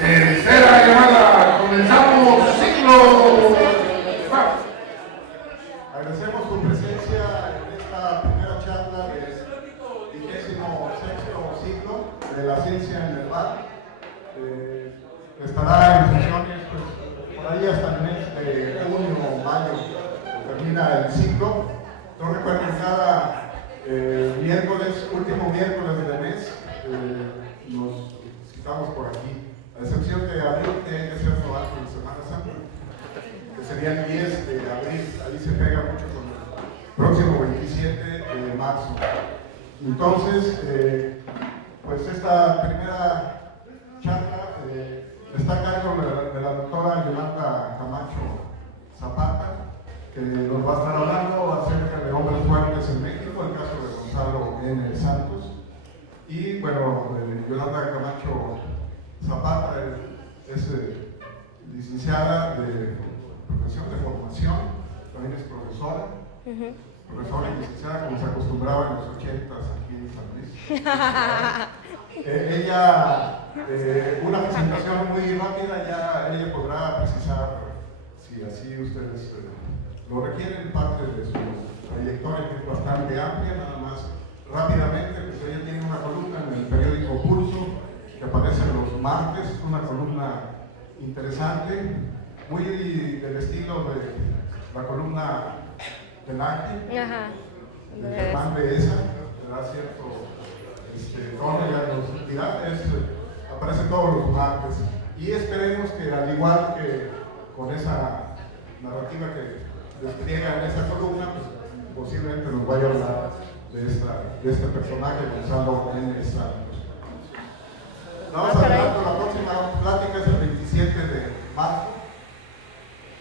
Tercera llamada, comenzamos ciclo. Agradecemos tu presencia en esta primera charla del 26º ciclo de la ciencia en el mar. Estará en sesiones por ahí hasta el mes de junio o mayo, termina el ciclo. No recuerden, cada miércoles, último miércoles del mes, nos citamos por aquí. A excepción de abril, tiene que ser no antes de Semana Santa, que sería el 10 de abril, ahí se pega mucho con el próximo 27 de marzo. Entonces, pues esta primera charla está a cargo de la doctora Yolanda Camacho Zapata, que nos va a estar hablando acerca de hombres fuertes en México, el caso de Gonzalo N. Santos. Y bueno, Yolanda Camacho Zapata es licenciada de profesión, de formación, también es profesora, profesora y licenciada como se acostumbraba en los 80s aquí en San Luis. Ella, una presentación muy rápida, ya ella podrá precisar, si así ustedes lo requieren, parte de su trayectoria, que es bastante amplia, nada más rápidamente, pues ella tiene una columna en el periódico Pulso, que aparece los martes, una columna interesante, muy del estilo de la columna del arte, de Germán Dehesa, que da cierto tono, ya los tirajes, aparece todos los martes. Y esperemos que, al igual que con esa narrativa que despliega en esa columna, pues posiblemente nos vaya a hablar de este personaje, Gonzalo N. Santos. Vamos a hablar con la próxima plática, es el 27 de marzo.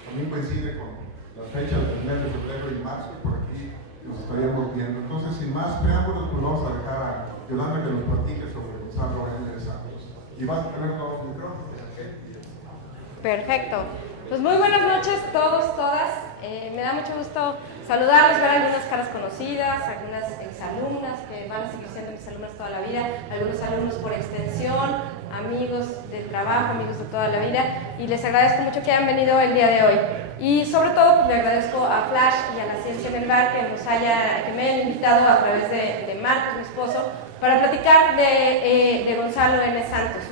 También coincide con las fechas del mes de febrero y marzo, y por aquí nos estaríamos viendo. Entonces, sin más preámbulos, pues vamos a dejar a Yolanda que nos platique sobre Gonzalo N. Santos. Y vas a tener todos los micrófonos. Perfecto. Pues muy buenas noches todos, todas. Me da mucho gusto saludarlos, ver algunas caras conocidas, algunas exalumnas que van a seguir siendo mis alumnas toda la vida, algunos alumnos por extensión, amigos del trabajo, amigos de toda la vida, y les agradezco mucho que hayan venido el día de hoy. Y sobre todo, pues le agradezco a Flash y a la Ciencia en el Mar que me hayan invitado a través de Marcos, mi esposo, para platicar de Gonzalo N. Santos,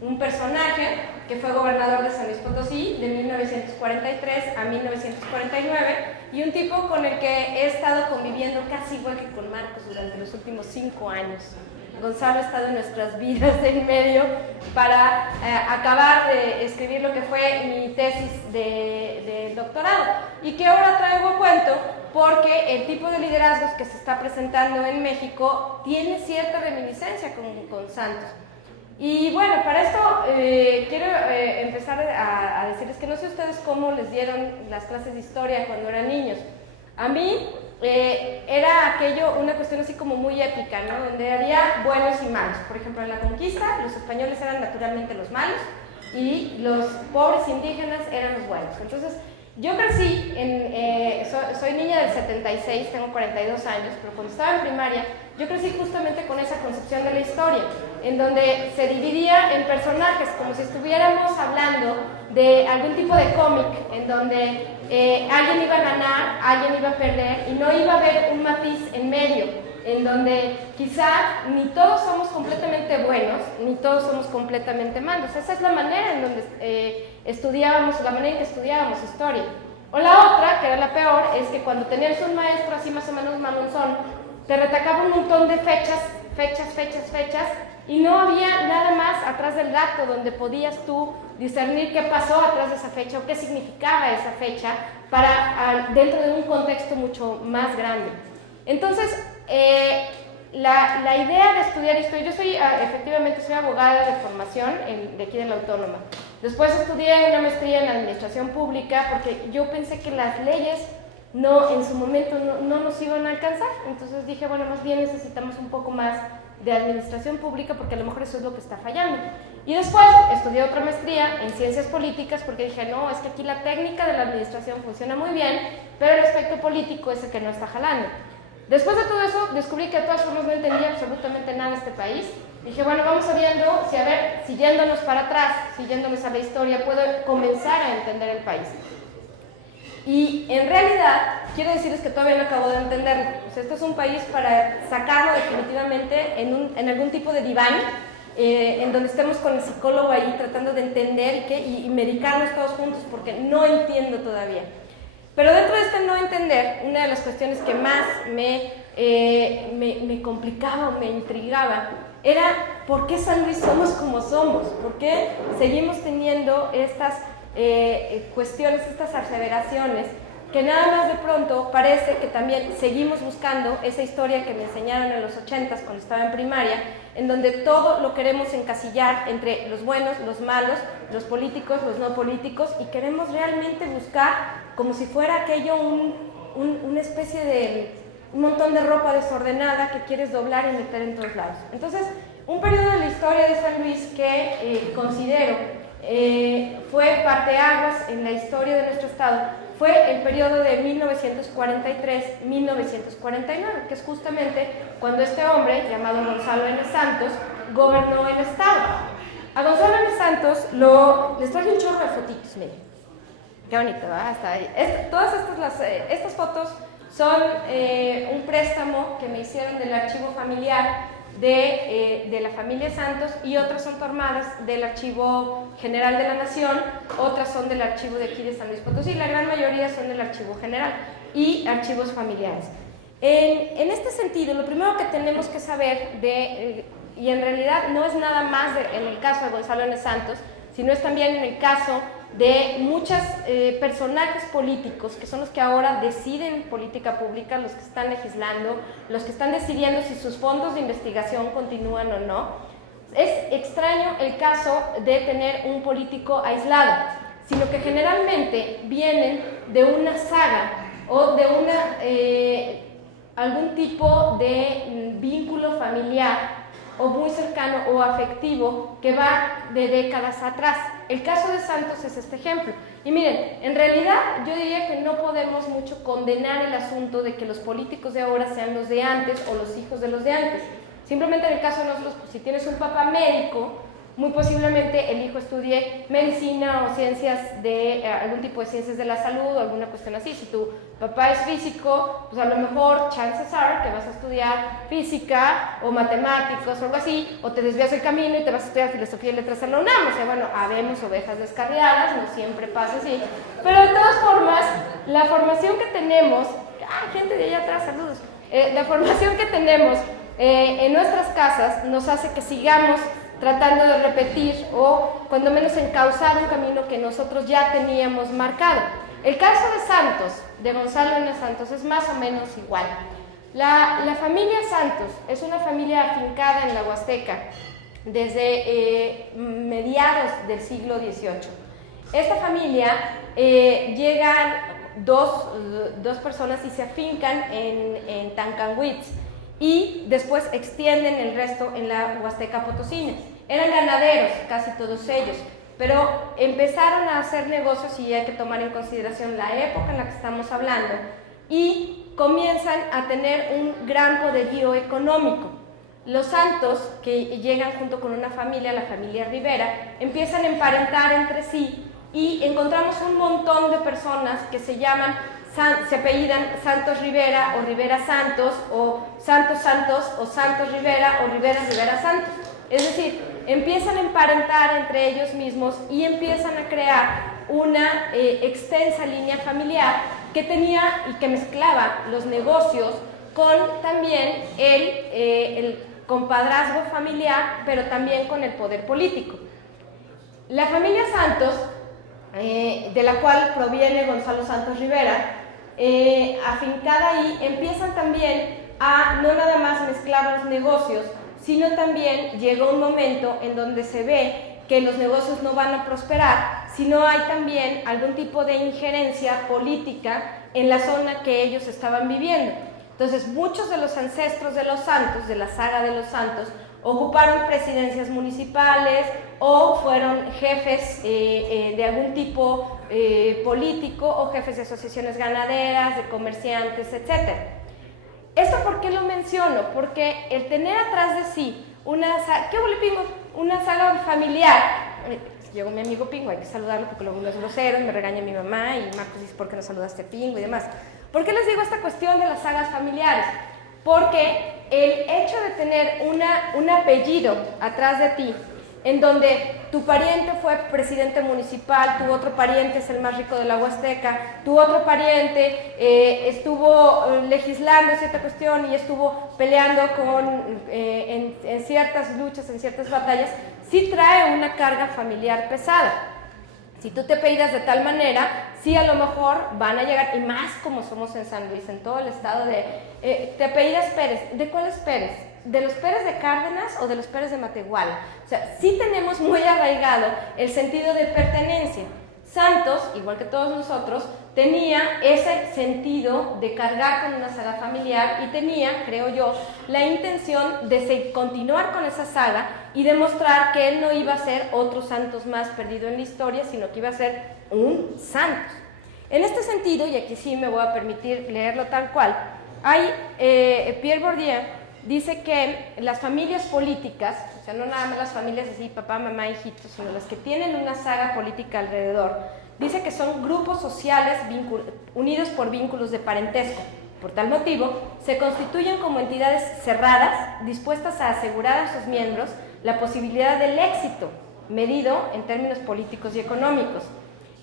un personaje que fue gobernador de San Luis Potosí de 1943 a 1949 y un tipo con el que he estado conviviendo casi igual que con Marcos durante los últimos 5 años. Gonzalo ha estado en nuestras vidas en medio para acabar de escribir lo que fue mi tesis de doctorado y que ahora traigo a cuento porque el tipo de liderazgos que se está presentando en México tiene cierta reminiscencia con Santos. Y bueno, para esto quiero empezar a decirles que no sé ustedes cómo les dieron las clases de historia cuando eran niños. A mí era aquello una cuestión así como muy épica, ¿no? Donde había buenos y malos. Por ejemplo, en la conquista los españoles eran naturalmente los malos y los pobres indígenas eran los buenos. Entonces, yo crecí, soy niña del 76, tengo 42 años, pero cuando estaba en primaria, yo crecí justamente con esa concepción de la historia, en donde se dividía en personajes, como si estuviéramos hablando de algún tipo de cómic, en donde alguien iba a ganar, alguien iba a perder, y no iba a haber un matiz en medio, en donde quizá ni todos somos completamente buenos, ni todos somos completamente malos. Esa es la manera en donde estudiábamos, la manera en que estudiábamos historia. O la otra, que era la peor, es que cuando tenías un maestro así más o menos mamonzón, te retacaba un montón de fechas, y no había nada más atrás del dato donde podías tú discernir qué pasó atrás de esa fecha o qué significaba esa fecha dentro de un contexto mucho más grande. Entonces, la idea de estudiar historia, yo efectivamente soy abogada de formación de aquí de la Autónoma. Después estudié una maestría en administración pública porque yo pensé que las leyes en su momento no nos iban a alcanzar. Entonces dije, bueno, más bien necesitamos un poco más de administración pública porque a lo mejor eso es lo que está fallando. Y después estudié otra maestría en ciencias políticas porque dije, no, es que aquí la técnica de la administración funciona muy bien, pero el aspecto político es el que no está jalando. Después de todo eso, descubrí que de todas formas no entendía absolutamente nada de este país. Dije, bueno, vamos viendo, si yéndonos para atrás, si yéndonos a la historia, puedo comenzar a entender el país. Y en realidad, quiero decirles que todavía no acabo de entenderlo. O sea, esto es un país para sacarlo definitivamente en algún tipo de diván, en donde estemos con el psicólogo ahí tratando de entender y medicarnos todos juntos, porque no entiendo todavía. Pero dentro de este no entender, una de las cuestiones que más me complicaba o me intrigaba era por qué San Luis somos como somos, por qué seguimos teniendo estas cuestiones, estas aseveraciones, que nada más de pronto parece que también seguimos buscando esa historia que me enseñaron en los 80s cuando estaba en primaria, en donde todo lo queremos encasillar entre los buenos, los malos, los políticos, los no políticos, y queremos realmente buscar como si fuera aquello una especie de un montón de ropa desordenada que quieres doblar y meter en todos lados. Entonces, un periodo de la historia de San Luis que considero fue parteaguas en la historia de nuestro estado fue el periodo de 1943-1949, que es justamente cuando este hombre, llamado Gonzalo N. Santos, gobernó el estado. A Gonzalo N. Santos les traje un chorro de fotitos, miren. Qué bonito, ¿verdad? Hasta ahí. Todas estas fotos son un préstamo que me hicieron del archivo familiar de la familia Santos, y otras son tomadas del Archivo General de la Nación, otras son del archivo de aquí de San Luis Potosí, la gran mayoría son del Archivo General y archivos familiares. En este sentido, lo primero que tenemos que saber y en realidad no es nada más en el caso de Gonzalo N. Santos, sino es también en el caso de muchos personajes políticos que son los que ahora deciden política pública, los que están legislando, los que están decidiendo si sus fondos de investigación continúan o no. Es extraño el caso de tener un político aislado, sino que generalmente vienen de una saga o de algún tipo de vínculo familiar o muy cercano o afectivo que va de décadas atrás. El caso de Santos es este ejemplo. Y miren, en realidad yo diría que no podemos mucho condenar el asunto de que los políticos de ahora sean los de antes o los hijos de los de antes. Simplemente en el caso de nosotros, pues, si tienes un papá médico, muy posiblemente el hijo estudie medicina o ciencias algún tipo de ciencias de la salud o alguna cuestión así. Si tu papá es físico, pues a lo mejor chances are que vas a estudiar física o matemáticos o algo así, o te desvías el camino y te vas a estudiar filosofía y letras en la UNAM. O sea, bueno, habemos ovejas descarriadas, no siempre pasa así, pero de todas formas, la formación que tenemos, gente de allá atrás, saludos, la formación que tenemos en nuestras casas nos hace que sigamos tratando de repetir o cuando menos encauzar un camino que nosotros ya teníamos marcado. El caso de Santos, de Gonzalo N. Santos, es más o menos igual. La familia Santos es una familia afincada en la Huasteca desde mediados del siglo XVIII. Esta familia llegan dos personas y se afincan en Tancanwitz y después extienden el resto en la Huasteca Potosina. Eran ganaderos, casi todos ellos, pero empezaron a hacer negocios y hay que tomar en consideración la época en la que estamos hablando y comienzan a tener un gran poderío económico. Los Santos, que llegan junto con una familia, la familia Rivera, empiezan a emparentar entre sí y encontramos un montón de personas que se apellidan Santos Rivera o Rivera Santos o Santos Santos o Santos Rivera o Rivera Rivera Santos. Es decir, empiezan a emparentar entre ellos mismos y empiezan a crear una extensa línea familiar que tenía y que mezclaba los negocios con también compadrazgo familiar, pero también con el poder político. La familia Santos, de la cual proviene Gonzalo Santos Rivera, afincada ahí, empiezan también a no nada más mezclar los negocios, sino también llega un momento en donde se ve que los negocios no van a prosperar, sino hay también algún tipo de injerencia política en la zona que ellos estaban viviendo. Entonces, muchos de los ancestros de los Santos, de la saga de los Santos, ocuparon presidencias municipales o fueron jefes de algún tipo político o jefes de asociaciones ganaderas, de comerciantes, etc. ¿Esto por qué lo menciono? Porque el tener atrás de sí una saga, ¿qué huele, Pingo? Una saga familiar. Llegó mi amigo Pingo, hay que saludarlo porque luego es grosero, me regaña mi mamá y Marcos dice, ¿por qué no saludaste a Pingo y demás? ¿Por qué les digo esta cuestión de las sagas familiares? Porque el hecho de tener un apellido atrás de ti, en donde tu pariente fue presidente municipal, tu otro pariente es el más rico de la Huasteca, tu otro pariente estuvo legislando cierta cuestión y estuvo peleando en ciertas luchas, en ciertas batallas, sí trae una carga familiar pesada. Si tú te apellidas de tal manera, sí a lo mejor van a llegar, y más como somos en San Luis, en todo el estado te apellidas Pérez. ¿De cuáles Pérez? ¿De los Pérez de Cárdenas o de los Pérez de Matehuala? O sea, sí tenemos muy arraigado el sentido de pertenencia. Santos, igual que todos nosotros, tenía ese sentido de cargar con una saga familiar y tenía, creo yo, la intención de continuar con esa saga y demostrar que él no iba a ser otro Santos más perdido en la historia, sino que iba a ser un Santos. En este sentido, y aquí sí me voy a permitir leerlo tal cual, Pierre Bourdieu dice que las familias políticas, o sea, no nada más las familias así, papá, mamá, hijitos, sino las que tienen una saga política alrededor, dice que son grupos sociales unidos por vínculos de parentesco. Por tal motivo, se constituyen como entidades cerradas, dispuestas a asegurar a sus miembros la posibilidad del éxito, medido en términos políticos y económicos.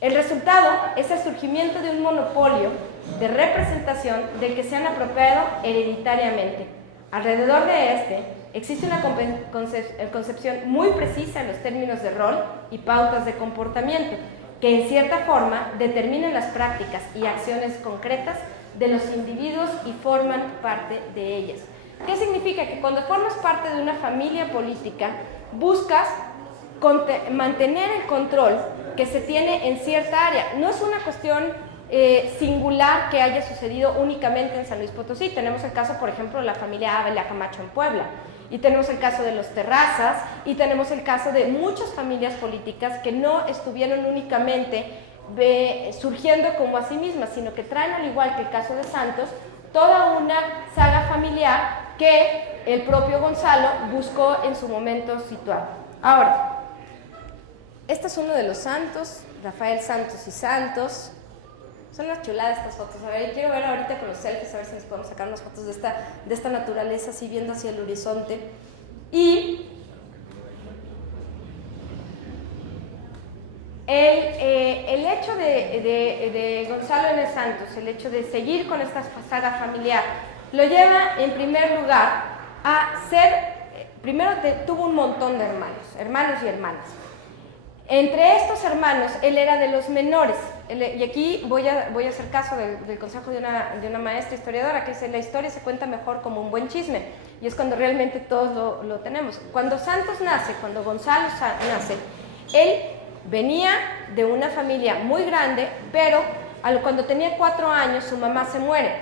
El resultado es el surgimiento de un monopolio de representación del que se han apropiado hereditariamente. Alrededor de este existe una concepción muy precisa en los términos de rol y pautas de comportamiento, que en cierta forma determinan las prácticas y acciones concretas de los individuos y forman parte de ellas. ¿Qué significa? Que cuando formas parte de una familia política, buscas mantener el control que se tiene en cierta área. No es una cuestión singular que haya sucedido únicamente en San Luis Potosí. Tenemos el caso, por ejemplo, de la familia Ávila Camacho en Puebla, y tenemos el caso de los Terrazas, y tenemos el caso de muchas familias políticas que no estuvieron únicamente surgiendo como a sí mismas, sino que traen, al igual que el caso de Santos, toda una saga familiar que el propio Gonzalo buscó en su momento situar. Ahora, este es uno de los Santos, Rafael Santos y Santos. Son unas chuladas estas fotos. A ver, quiero ver ahorita con los selfies, a ver si nos podemos sacar unas fotos de esta naturaleza, así viendo hacia el horizonte. Y el hecho de Gonzalo N. Santos, el hecho de seguir con esta saga familiar, lo lleva en primer lugar a ser, primero tuvo un montón de hermanos y hermanas. Entre estos hermanos, él era de los menores, y aquí voy a hacer caso del consejo de una maestra historiadora, que dice: la historia se cuenta mejor como un buen chisme, y es cuando realmente todos lo tenemos. Cuando Santos nace, cuando Gonzalo nace, él venía de una familia muy grande, pero cuando tenía 4 años su mamá se muere,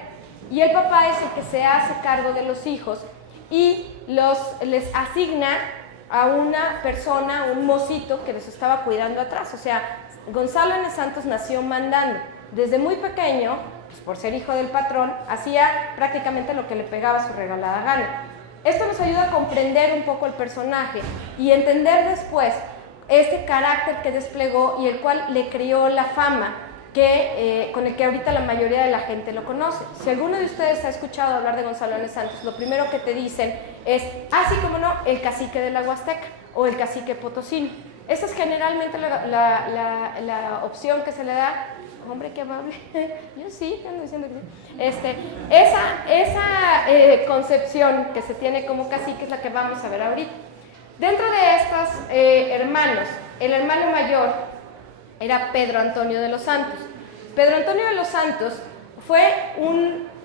y el papá es el que se hace cargo de los hijos y les asigna a una persona, un mocito que los estaba cuidando atrás. O sea, Gonzalo N. Santos nació mandando. Desde muy pequeño, pues por ser hijo del patrón, hacía prácticamente lo que le pegaba su regalada gana. Esto nos ayuda a comprender un poco el personaje y entender después este carácter que desplegó y el cual le creó la fama con el que ahorita la mayoría de la gente lo conoce. Si alguno de ustedes ha escuchado hablar de Gonzalo N. Santos, lo primero que te dicen es, así como no, el cacique de la Huasteca o el cacique potosino. Esta es generalmente la opción que se le da. Hombre, qué amable. Yo sí, ando diciendo que sí. Esa concepción que se tiene como cacique es la que vamos a ver ahorita. Dentro de estos hermanos, el hermano mayor era Pedro Antonio de los Santos. Pedro Antonio de los Santos fue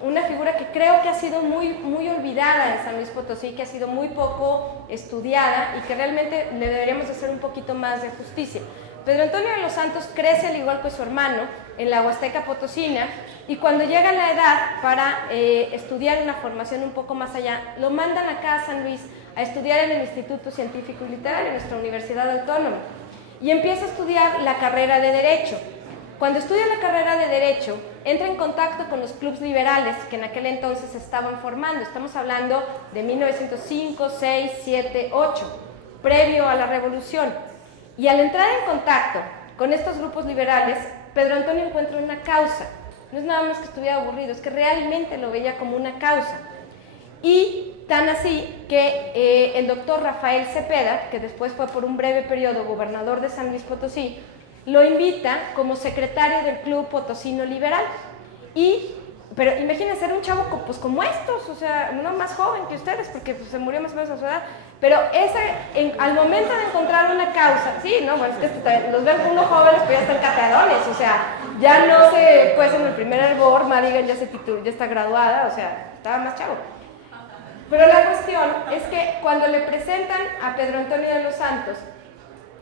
una figura que creo que ha sido muy olvidada en San Luis Potosí, que ha sido muy poco estudiada y que realmente le deberíamos hacer un poquito más de justicia. Pedro Antonio de los Santos crece al igual que su hermano en la Huasteca Potosina y cuando llega la edad para estudiar una formación un poco más allá, lo mandan acá a San Luis a estudiar en el Instituto Científico y Literario, en nuestra Universidad Autónoma, y empieza a estudiar la carrera de Derecho. Cuando estudia la carrera de Derecho, entra en contacto con los clubes liberales que en aquel entonces se estaban formando. Estamos hablando de 1905, 6, 7, 8, previo a la Revolución. Y al entrar en contacto con estos grupos liberales, Pedro Antonio encuentra una causa. No es nada más que estuviera aburrido, es que realmente lo veía como una causa. Y tan así que el doctor Rafael Cepeda, que después fue por un breve periodo gobernador de San Luis Potosí, lo invita como secretario del Club Potosino Liberal. Pero imagínense, era un chavo pues, como estos, o sea, no más joven que ustedes, porque pues, se murió más o menos a su edad. Pero al momento de encontrar una causa, sí, no, bueno, es que los ven unos jóvenes, pero ya están cateadones, o sea, ya no se, pues en el primer hervor, Madigan ya se tituló, ya está graduada, o sea, estaba más chavo. Pero la cuestión es que cuando le presentan a Pedro Antonio de los Santos,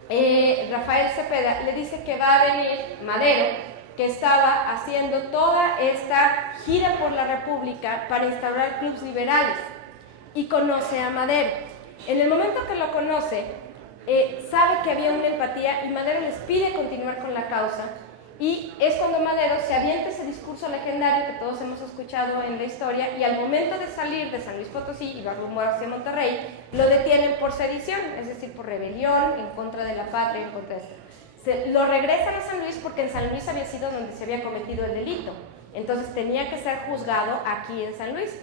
Rafael Cepeda le dice que va a venir Madero, que estaba haciendo toda esta gira por la República para instaurar clubes liberales, y conoce a Madero. En el momento que lo conoce, sabe que había una empatía y Madero les pide continuar con la causa, y es cuando Madero se avienta ese discurso legendario que todos hemos escuchado en la historia, y al momento de salir de San Luis Potosí y va rumbo hacia Monterrey, lo detienen por sedición, es decir, por rebelión en contra de la patria, en contra de esto. Lo regresan a San Luis porque en San Luis había sido donde se había cometido el delito, entonces tenía que ser juzgado aquí en San Luis.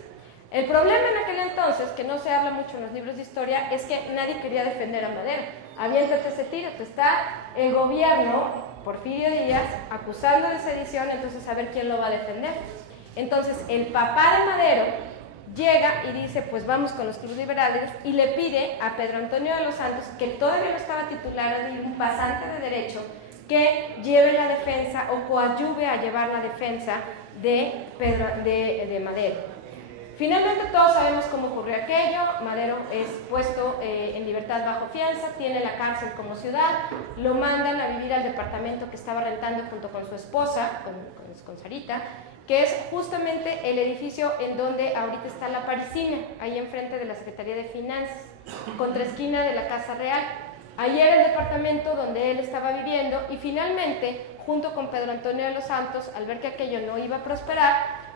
El problema en aquel entonces, que no se habla mucho en los libros de historia, es que nadie quería defender a Madero. Aviéntate ese tiro, está el gobierno, Porfirio Díaz, acusando de sedición, entonces a ver quién lo va a defender. Entonces el papá de Madero llega y dice, pues vamos con los clubes liberales, y le pide a Pedro Antonio de los Santos, que todavía no estaba titulado de un pasante de Derecho, que lleve la defensa o coadyuve a llevar la defensa de Madero. Finalmente todos sabemos cómo ocurrió aquello. Madero es puesto en libertad bajo fianza, tiene la cárcel como ciudad, lo mandan a vivir al departamento que estaba rentando junto con su esposa, con Sarita, que es justamente el edificio en donde ahorita está la Parisina, ahí enfrente de la Secretaría de Finanzas, contraesquina de la Casa Real. Ahí era el departamento donde él estaba viviendo, y finalmente, junto con Pedro Antonio de los Santos, al ver que aquello no iba a prosperar,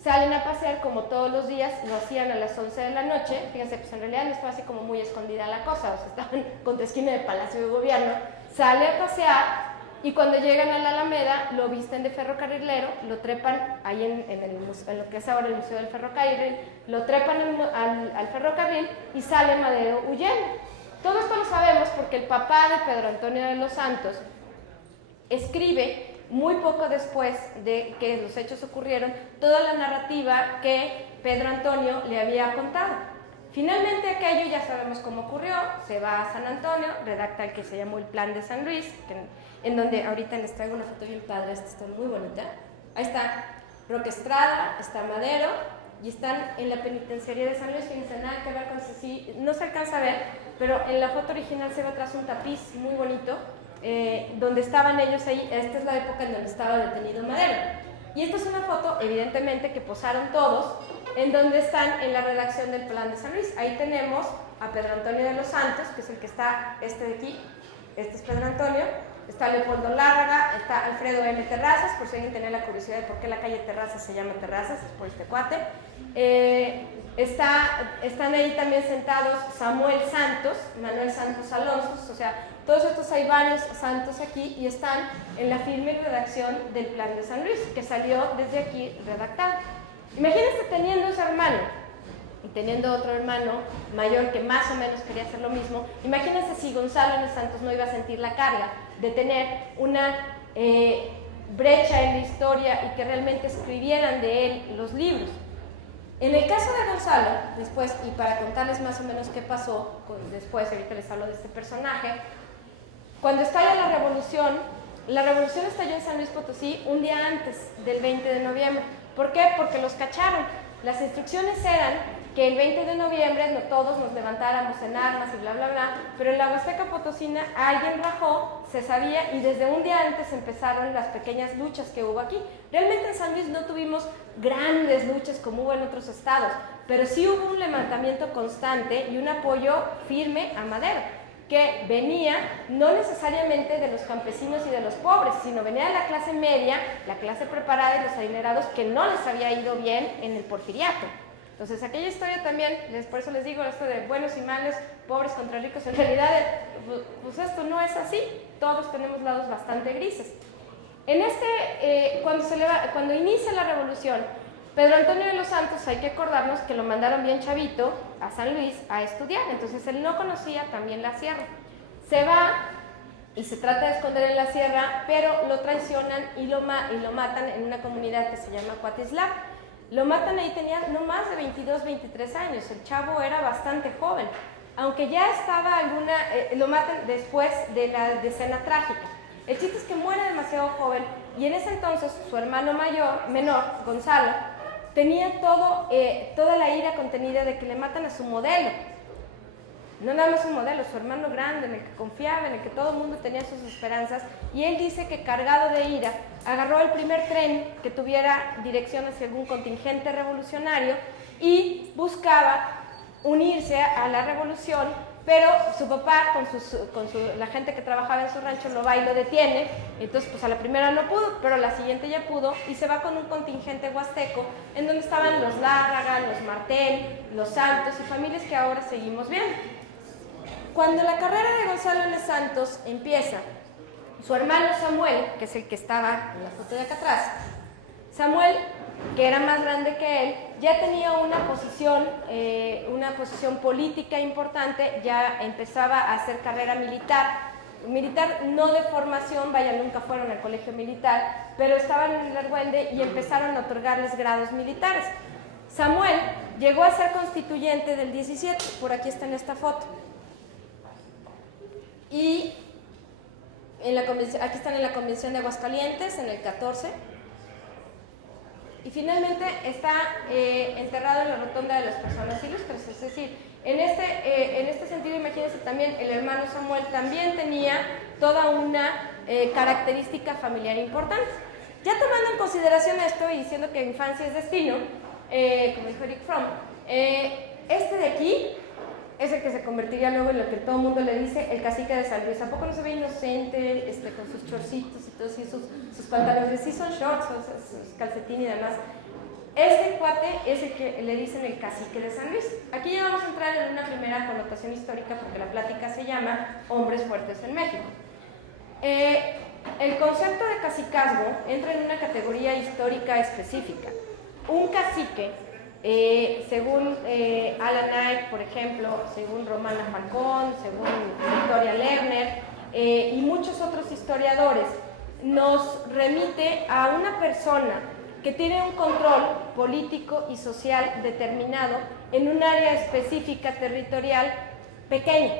salen a pasear como todos los días, lo hacían a las 11 de la noche. Fíjense, pues en realidad no estaba así como muy escondida la cosa, o sea, estaban contra esquina del Palacio de Gobierno, sale a pasear, y cuando llegan a la Alameda, lo visten de ferrocarrilero, lo trepan ahí en lo que es ahora el Museo del Ferrocarril, lo trepan al ferrocarril y sale Madero huyendo. Todo esto lo sabemos porque el papá de Pedro Antonio de los Santos escribe, muy poco después de que los hechos ocurrieron, toda la narrativa que Pedro Antonio le había contado. Finalmente aquello ya sabemos cómo ocurrió, se va a San Antonio, redacta el que se llamó el Plan de San Luis, en donde ahorita les traigo una foto bien padre, esta está muy bonita. Ahí está Roque Estrada, está Madero, y están en la penitenciaría de San Luis. Fíjense, nada que ver con eso, sí, no se alcanza a ver, pero en la foto original se ve atrás un tapiz muy bonito, donde estaban ellos ahí. Esta es la época en donde estaba detenido Madero. Y esta es una foto, evidentemente, que posaron todos, en donde están en la redacción del Plan de San Luis. Ahí tenemos a Pedro Antonio de los Santos, que es el que está, este de aquí, este es Pedro Antonio, está Leopoldo Lárraga, está Alfredo M. Terrazas, por si alguien tenía la curiosidad de por qué la calle Terrazas se llama Terrazas, es por este cuate. Están ahí también sentados Samuel Santos, Manuel Santos Alonso, o sea, todos estos, hay varios santos aquí, y están en la firme redacción del Plan de San Luis, que salió desde aquí redactado. Imagínense teniendo ese hermano y teniendo otro hermano mayor que más o menos quería hacer lo mismo, imagínense si Gonzalo N. Santos no iba a sentir la carga de tener una brecha en la historia y que realmente escribieran de él los libros. En el caso de Gonzalo, después, y para contarles más o menos qué pasó después, ahorita les hablo de este personaje, cuando estalla la revolución estalló en San Luis Potosí un día antes del 20 de noviembre. ¿Por qué? Porque los cacharon. Las instrucciones eran que el 20 de noviembre no todos nos levantáramos en armas y bla, bla, bla, pero en la Huasteca Potosina alguien rajó, se sabía, y desde un día antes empezaron las pequeñas luchas que hubo aquí. Realmente en San Luis no tuvimos grandes luchas como hubo en otros estados, pero sí hubo un levantamiento constante y un apoyo firme a Madero, que venía no necesariamente de los campesinos y de los pobres, sino venía de la clase media, la clase preparada y los adinerados que no les había ido bien en el porfiriato. Entonces aquella historia también, por eso les digo esto de buenos y malos, pobres contra ricos, en realidad pues esto no es así, todos tenemos lados bastante grises. En cuando inicia la revolución, Pedro Antonio de los Santos, hay que acordarnos que lo mandaron bien chavito a San Luis a estudiar, entonces él no conocía también la sierra. Se va y se trata de esconder en la sierra, pero lo traicionan y lo matan en una comunidad que se llama Cuatislao. Lo matan ahí, tenía no más de 22, 23 años, el chavo era bastante joven, aunque ya estaba lo matan después de la escena trágica. El chiste es que muere demasiado joven y en ese entonces su hermano menor, Gonzalo, tenía toda la ira contenida de que le matan a su modelo. No nada más un modelo, su hermano grande, en el que confiaba, en el que todo el mundo tenía sus esperanzas, y él dice que cargado de ira, agarró el primer tren que tuviera dirección hacia algún contingente revolucionario y buscaba unirse a la revolución, pero su papá, la gente que trabajaba en su rancho, lo va y lo detiene. Entonces pues a la primera no pudo, pero a la siguiente ya pudo, y se va con un contingente huasteco en donde estaban los Lárraga, los Martel, los Santos y familias que ahora seguimos viendo. Cuando la carrera de Gonzalo N. Santos empieza, su hermano Samuel, que es el que estaba en la foto de acá atrás, Samuel, que era más grande que él, ya tenía una posición política importante, ya empezaba a hacer carrera militar no de formación, nunca fueron al colegio militar, pero estaban en el Argüende y empezaron a otorgarles grados militares. Samuel llegó a ser constituyente del 17, por aquí está en esta foto. Y aquí están en la Convención de Aguascalientes, en el 14. Y finalmente está enterrado en la Rotonda de las Personas Ilustres. Es decir, en este sentido, imagínense también, el hermano Samuel también tenía toda una característica familiar importante. Ya tomando en consideración esto y diciendo que infancia es destino, como dijo Eric Fromm, este de aquí es el que se convertiría luego en lo que todo el mundo le dice el cacique de San Luis. ¿A poco no se ve inocente con sus chorcitos y todo así, sus pantalones? Sí son shorts, sus calcetines y demás. Este cuate es el que le dicen el cacique de San Luis. Aquí ya vamos a entrar en una primera connotación histórica porque la plática se llama Hombres Fuertes en México. El concepto de cacicazgo entra en una categoría histórica específica. Un cacique, según Alan Knight, por ejemplo, según Romana Falcón, según Victoria Lerner y muchos otros historiadores, nos remite a una persona que tiene un control político y social determinado en un área específica territorial pequeña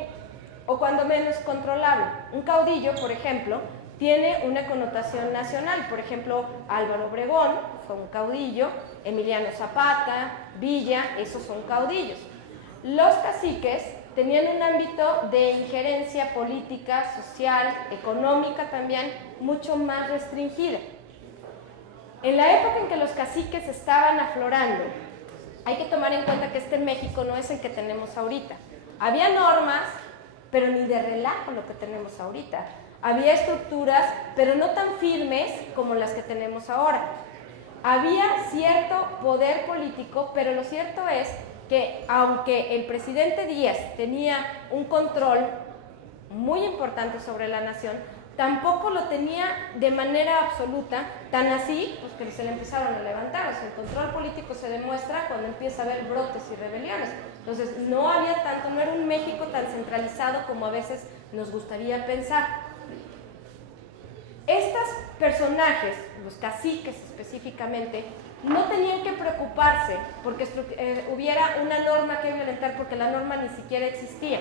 o cuando menos controlable. Un caudillo, por ejemplo, tiene una connotación nacional. Por ejemplo, Álvaro Obregón fue un caudillo, Emiliano Zapata, Villa, esos son caudillos. Los caciques tenían un ámbito de injerencia política, social, económica también, mucho más restringida. En la época en que los caciques estaban aflorando, hay que tomar en cuenta que este México no es el que tenemos ahorita. Había normas, pero ni de relajo lo que tenemos ahorita. Había estructuras, pero no tan firmes como las que tenemos ahora. Había cierto poder político, pero lo cierto es que aunque el presidente Díaz tenía un control muy importante sobre la nación, tampoco lo tenía de manera absoluta, tan así pues, que se le empezaron a levantar. O sea, el control político se demuestra cuando empieza a haber brotes y rebeliones. Entonces, no había tanto, no era un México tan centralizado como a veces nos gustaría pensar. Estos personajes, los caciques específicamente, no tenían que preocuparse porque hubiera una norma que violentar, porque la norma ni siquiera existía.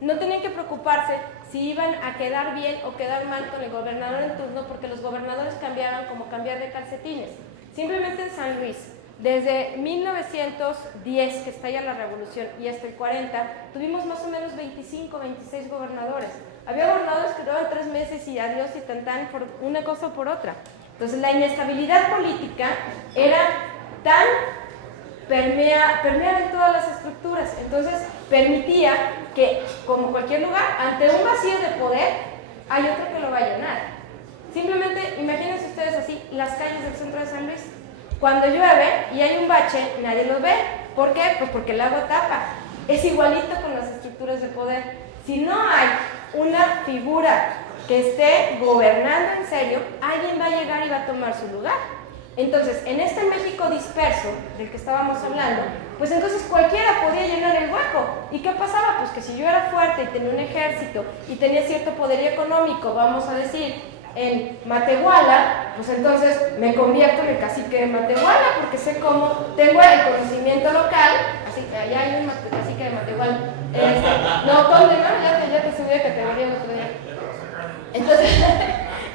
No tenían que preocuparse si iban a quedar bien o quedar mal con el gobernador en turno, porque los gobernadores cambiaban como cambiar de calcetines. Simplemente en San Luis, desde 1910, que estalla la revolución, y hasta el 40, tuvimos más o menos 25, 26 gobernadores. Había gobernadores que duraban 3 meses y adiós y tantán por una cosa o por otra. Entonces la inestabilidad política era tan permeaba en todas las estructuras. Entonces permitía que, como cualquier lugar, ante un vacío de poder, hay otro que lo va a llenar. Simplemente imagínense ustedes así las calles del centro de San Luis. Cuando llueve y hay un bache, nadie lo ve. ¿Por qué? Pues porque el agua tapa. Es igualito con las estructuras de poder. Si no hay una figura que esté gobernando en serio, alguien va a llegar y va a tomar su lugar. Entonces, en este México disperso del que estábamos hablando, pues entonces cualquiera podía llenar el hueco. ¿Y qué pasaba? Pues que si yo era fuerte y tenía un ejército y tenía cierto poderío económico, vamos a decir, en Matehuala, pues entonces me convierto en el cacique de Matehuala, porque sé cómo tengo el conocimiento local. Así que allá hay un cacique de Matehuala. No, conde, ¿no? Ya te subí de categoría el otro día.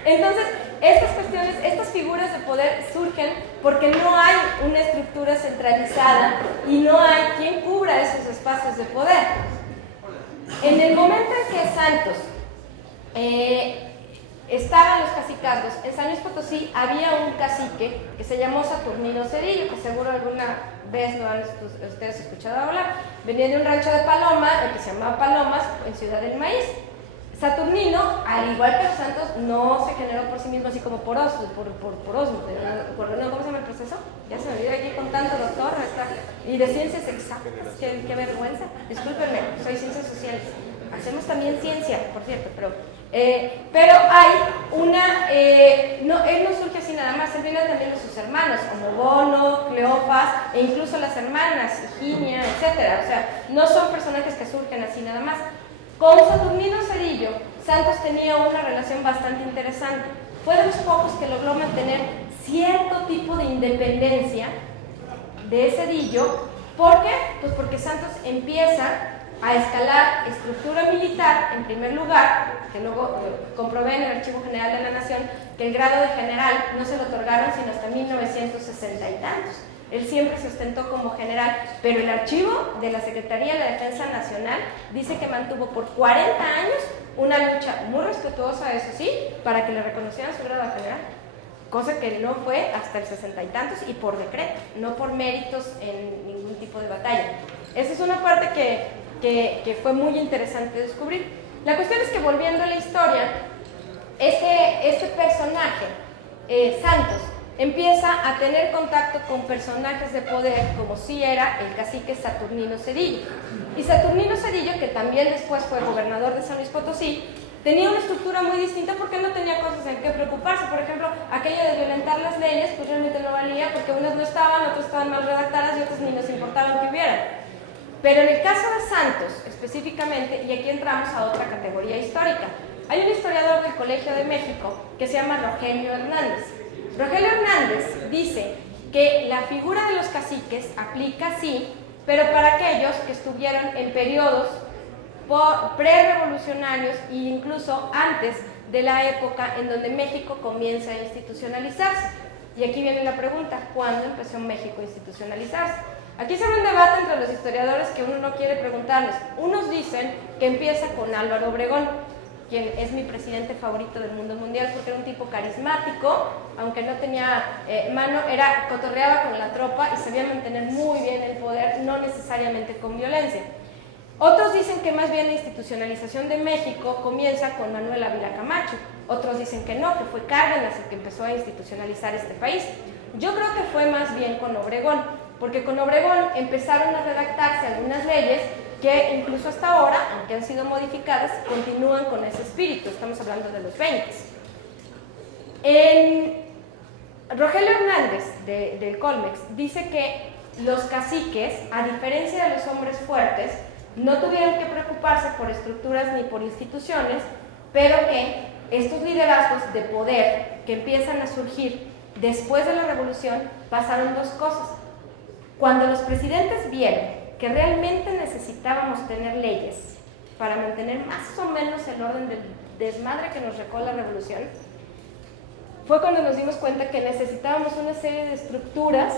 Entonces, estas cuestiones, estas figuras de poder surgen porque no hay una estructura centralizada y no hay quien cubra esos espacios de poder. En el momento en que Santos estaba en los cacicazgos, en San Luis Potosí había un cacique que se llamó Saturnino Cedillo, que seguro alguna vez lo han ustedes escuchado hablar. Venía de un rancho de Paloma, que se llamaba Palomas, en Ciudad del Maíz. Saturnino, al igual que los Santos, no se generó por sí mismo así como por osmos, ¿cómo se llama el proceso? Ya se me olvidó aquí con tanto doctor, y de ciencias exactas, qué vergüenza. Discúlpenme, soy ciencias sociales. Hacemos también ciencia, por cierto, pero hay una, él no surge así nada más, él viene también de sus hermanos, Homobono, Cleofas, e incluso las hermanas, Higinia, etc. O sea, no son personajes que surgen así nada más. Con Saturnino Cedillo, Santos tenía una relación bastante interesante. Fue de los pocos que logró mantener cierto tipo de independencia de Cedillo. ¿Por qué? Pues porque Santos empieza a escalar estructura militar, en primer lugar, que luego comprobé en el Archivo General de la Nación, que el grado de general no se lo otorgaron sino hasta 1960 y tantos. Él siempre se ostentó como general, pero el archivo de la Secretaría de la Defensa Nacional dice que mantuvo por 40 años una lucha muy respetuosa, eso sí, para que le reconocieran su grado de general, cosa que no fue hasta el 60 y tantos y por decreto, no por méritos en ningún tipo de batalla. Esa es una parte que fue muy interesante descubrir. La cuestión es que, volviendo a la historia, este personaje, Santos, empieza a tener contacto con personajes de poder, como sí era el cacique Saturnino Cedillo. Y Saturnino Cedillo, que también después fue gobernador de San Luis Potosí, tenía una estructura muy distinta porque no tenía cosas en que preocuparse. Por ejemplo, aquello de violentar las leyes, pues realmente no valía porque unas no estaban, otras estaban mal redactadas y otras ni nos importaban que hubieran. Pero en el caso de Santos, específicamente, y aquí entramos a otra categoría histórica, hay un historiador del Colegio de México que se llama Rogelio Hernández. Rogelio Hernández dice que la figura de los caciques aplica sí, pero para aquellos que estuvieron en periodos pre-revolucionarios e incluso antes de la época en donde México comienza a institucionalizarse. Y aquí viene la pregunta, ¿cuándo empezó México a institucionalizarse? Aquí se ve un debate entre los historiadores que uno no quiere preguntarles. Unos dicen que empieza con Álvaro Obregón, quien es mi presidente favorito del mundo mundial porque era un tipo carismático, aunque no tenía cotorreaba con la tropa y sabía mantener muy bien el poder, no necesariamente con violencia. Otros dicen que más bien la institucionalización de México comienza con Manuel Ávila Camacho, otros dicen que no, que fue Cárdenas el que empezó a institucionalizar este país. Yo creo que fue más bien con Obregón, porque con Obregón empezaron a redactarse algunas leyes que incluso hasta ahora, aunque han sido modificadas, continúan con ese espíritu. Estamos hablando de los 20. Rogelio Hernández, del Colmex, dice que los caciques, a diferencia de los hombres fuertes, no tuvieron que preocuparse por estructuras ni por instituciones, pero que estos liderazgos de poder que empiezan a surgir después de la revolución pasaron dos cosas. Cuando los presidentes vieron que realmente necesitábamos tener leyes para mantener más o menos el orden del desmadre que nos dejó la revolución, fue cuando nos dimos cuenta que necesitábamos una serie de estructuras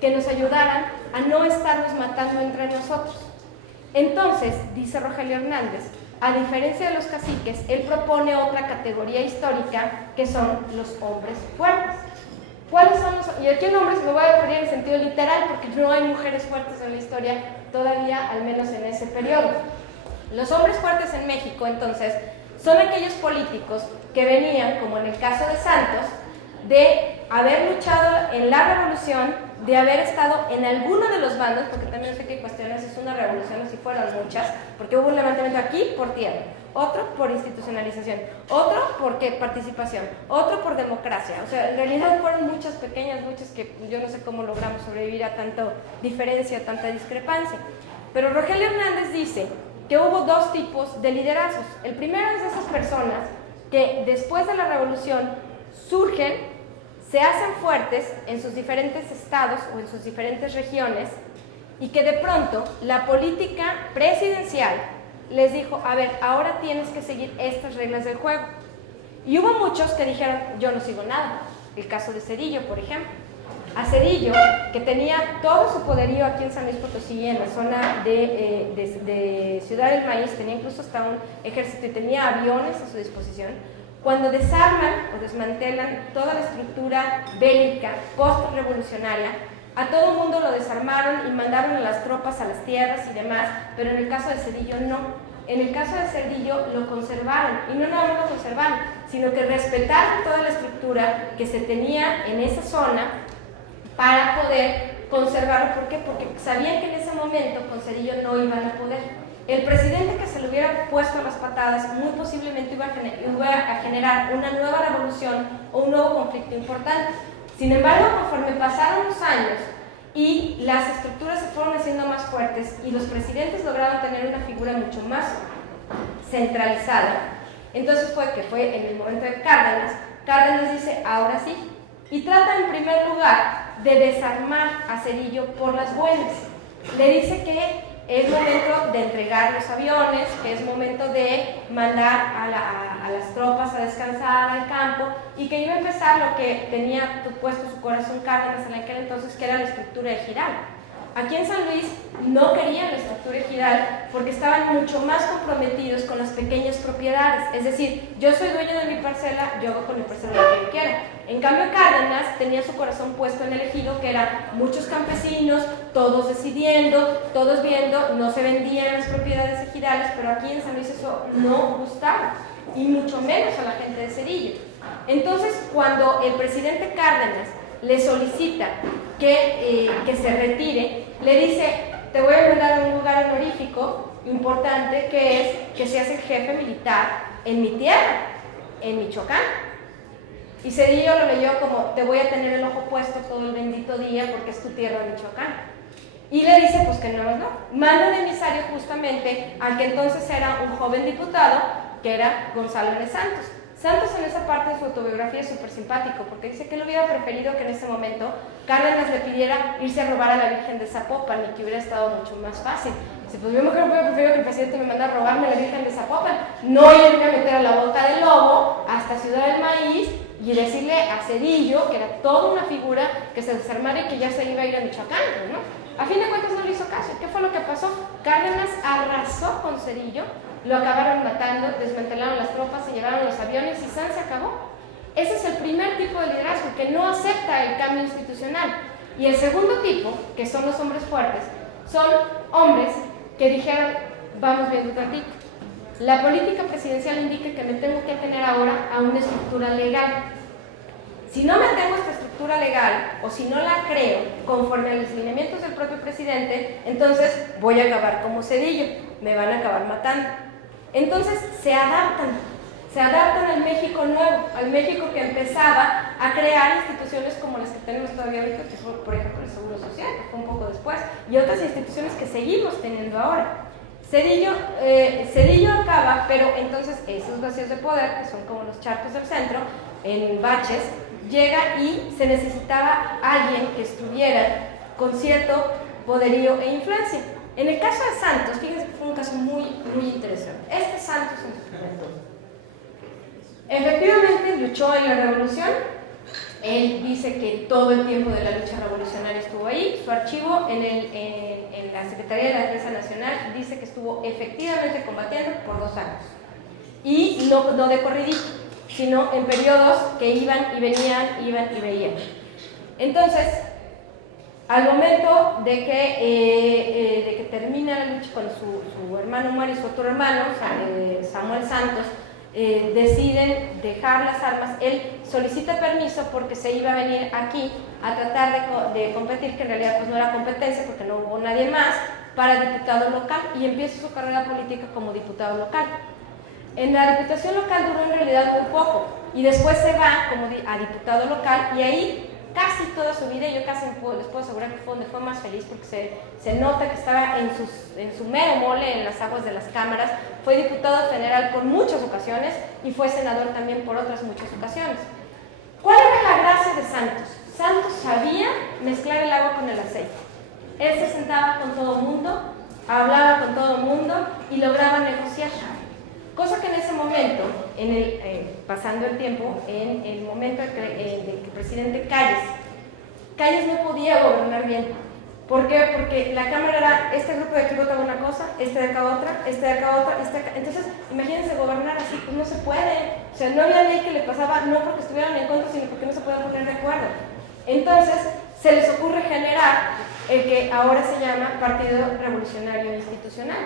que nos ayudaran a no estarnos matando entre nosotros. Entonces, dice Rogelio Hernández, a diferencia de los caciques, él propone otra categoría histórica que son los hombres fuertes. ¿Cuáles son los? Y aquí en hombres me voy a referir en sentido literal porque no hay mujeres fuertes en la historia todavía, al menos en ese periodo. Los hombres fuertes en México, entonces, son aquellos políticos que venían, como en el caso de Santos, de haber luchado en la revolución, de haber estado en alguno de los bandos, porque también sé que cuestiones si es una revolución o si fueron muchas, porque hubo un levantamiento aquí por tierra, otro por institucionalización, otro por participación, otro por democracia. O sea, en realidad fueron muchas pequeñas, muchas que yo no sé cómo logramos sobrevivir a tanta diferencia, a tanta discrepancia. Pero Rogelio Hernández dice que hubo dos tipos de liderazgos. El primero es de esas personas que después de la revolución surgen, se hacen fuertes en sus diferentes estados o en sus diferentes regiones y que de pronto la política presidencial les dijo, a ver, ahora tienes que seguir estas reglas del juego. Y hubo muchos que dijeron, yo no sigo nada. El caso de Zedillo, por ejemplo. A Zedillo, que tenía todo su poderío aquí en San Luis Potosí, en la zona de Ciudad del Maíz, tenía incluso hasta un ejército y tenía aviones a su disposición. Cuando desarman o desmantelan toda la estructura bélica post-revolucionaria, a todo el mundo lo desarmaron y mandaron a las tropas a las tierras y demás, pero en el caso de Zedillo no. En el caso de Zedillo lo conservaron, y no nada más lo conservaron, sino que respetaron toda la estructura que se tenía en esa zona para poder conservarlo. ¿Por qué? Porque sabían que en ese momento con Zedillo no iban a poder. El presidente que se le hubiera puesto a las patadas muy posiblemente iba a generar una nueva revolución o un nuevo conflicto importante. Sin embargo, conforme pasaron los años y las estructuras se fueron haciendo más fuertes y los presidentes lograron tener una figura mucho más centralizada, entonces fue en el momento de Cárdenas. Cárdenas dice, ahora sí, y trata en primer lugar de desarmar a Zedillo por las buenas. Le dice que es momento de entregar los aviones, que es momento de mandar a las tropas a descansar al campo y que iba a empezar lo que tenía puesto su corazón Cárdenas en aquel entonces, que era la estructura ejidal. Aquí en San Luis no querían la estructura ejidal porque estaban mucho más comprometidos con las pequeñas propiedades. Es decir, yo soy dueño de mi parcela, yo hago con mi parcela lo que yo quiera. En cambio, Cárdenas tenía su corazón puesto en el ejido, que eran muchos campesinos, todos decidiendo, todos viendo, no se vendían las propiedades ejidales, pero aquí en San Luis eso no gustaba, y mucho menos a la gente de Zedillo. Entonces, cuando el presidente Cárdenas le solicita que se retire, le dice, te voy a mandar a un lugar honorífico importante, que es que seas el jefe militar en mi tierra, en Michoacán. Y Zedillo lo leyó como, te voy a tener el ojo puesto todo el bendito día porque es tu tierra, Michoacán. Y le dice, pues que no. Manda de emisario justamente al que entonces era un joven diputado, que era Gonzalo N. Santos. Santos en esa parte de su autobiografía es súper simpático, porque dice que él hubiera preferido que en ese momento Cárdenas le pidiera irse a robar a la Virgen de Zapopan y que hubiera estado mucho más fácil. Dice, pues yo mejor hubiera preferido que el presidente me mandara a robarme a la Virgen de Zapopan, no irme a meter a la boca del lobo hasta Ciudad del Maíz y decirle a Zedillo, que era toda una figura, que se desarmara y que ya se iba a ir a Michoacán, ¿no? A fin de cuentas no le hizo caso. ¿Qué fue lo que pasó? Cárdenas arrasó con Zedillo, lo acabaron matando, desmantelaron las tropas, se llevaron los aviones y se acabó. Ese es el primer tipo de liderazgo, que no acepta el cambio institucional. Y el segundo tipo, que son los hombres fuertes, son hombres que dijeron, vamos viendo tantito. La política presidencial indica que me tengo que atener ahora a una estructura legal. Si no mantengo esta estructura legal o si no la creo conforme a los lineamientos del propio presidente, entonces voy a acabar como Zedillo, me van a acabar matando. Entonces se adaptan al México nuevo, al México que empezaba a crear instituciones como las que tenemos todavía ahorita, que fue, por ejemplo, el Seguro Social, que fue un poco después, y otras instituciones que seguimos teniendo ahora. Zedillo acaba, pero entonces esos vacíos de poder, que son como los charcos del centro, en baches, llega y se necesitaba alguien que estuviera con cierto poderío e influencia. En el caso de Santos, fíjense que fue un caso muy interesante. Este Santos en su juventud. Efectivamente luchó en la revolución. Él dice que todo el tiempo de la lucha revolucionaria estuvo ahí. Su archivo en la Secretaría de la Defensa Nacional dice que estuvo efectivamente combatiendo por 2 años. Y no de corridito, sino en periodos que iban y veían. Entonces, al momento de que termina la lucha con su hermano muere y su otro hermano, Samuel Santos, deciden dejar las armas. Él solicita permiso porque se iba a venir aquí a tratar de competir, que en realidad pues no era competencia porque no hubo nadie más, para diputado local, y empieza su carrera política como diputado local. En la diputación local duró en realidad muy poco y después se va como a diputado local, y ahí casi toda su vida, yo casi les puedo asegurar que fue donde fue más feliz, porque se nota que estaba en su mero mole en las aguas de las cámaras. Fue diputado federal por muchas ocasiones y fue senador también por otras muchas ocasiones. ¿Cuál era la gracia de Santos? Santos sabía mezclar el agua con el aceite. Él se sentaba con todo el mundo, hablaba con todo el mundo y lograba negociar. Cosa que en ese momento, pasando el tiempo, en el momento de que el presidente Calles no podía gobernar bien. ¿Por qué? Porque la Cámara era, este grupo de aquí votaba una cosa, este de acá otra, este de acá otra, este de acá. Entonces, imagínense gobernar así, pues no se puede. O sea, no había ley que le pasaba, no porque estuvieran en contra, sino porque no se podían poner de acuerdo. Entonces, se les ocurre generar el que ahora se llama Partido Revolucionario Institucional,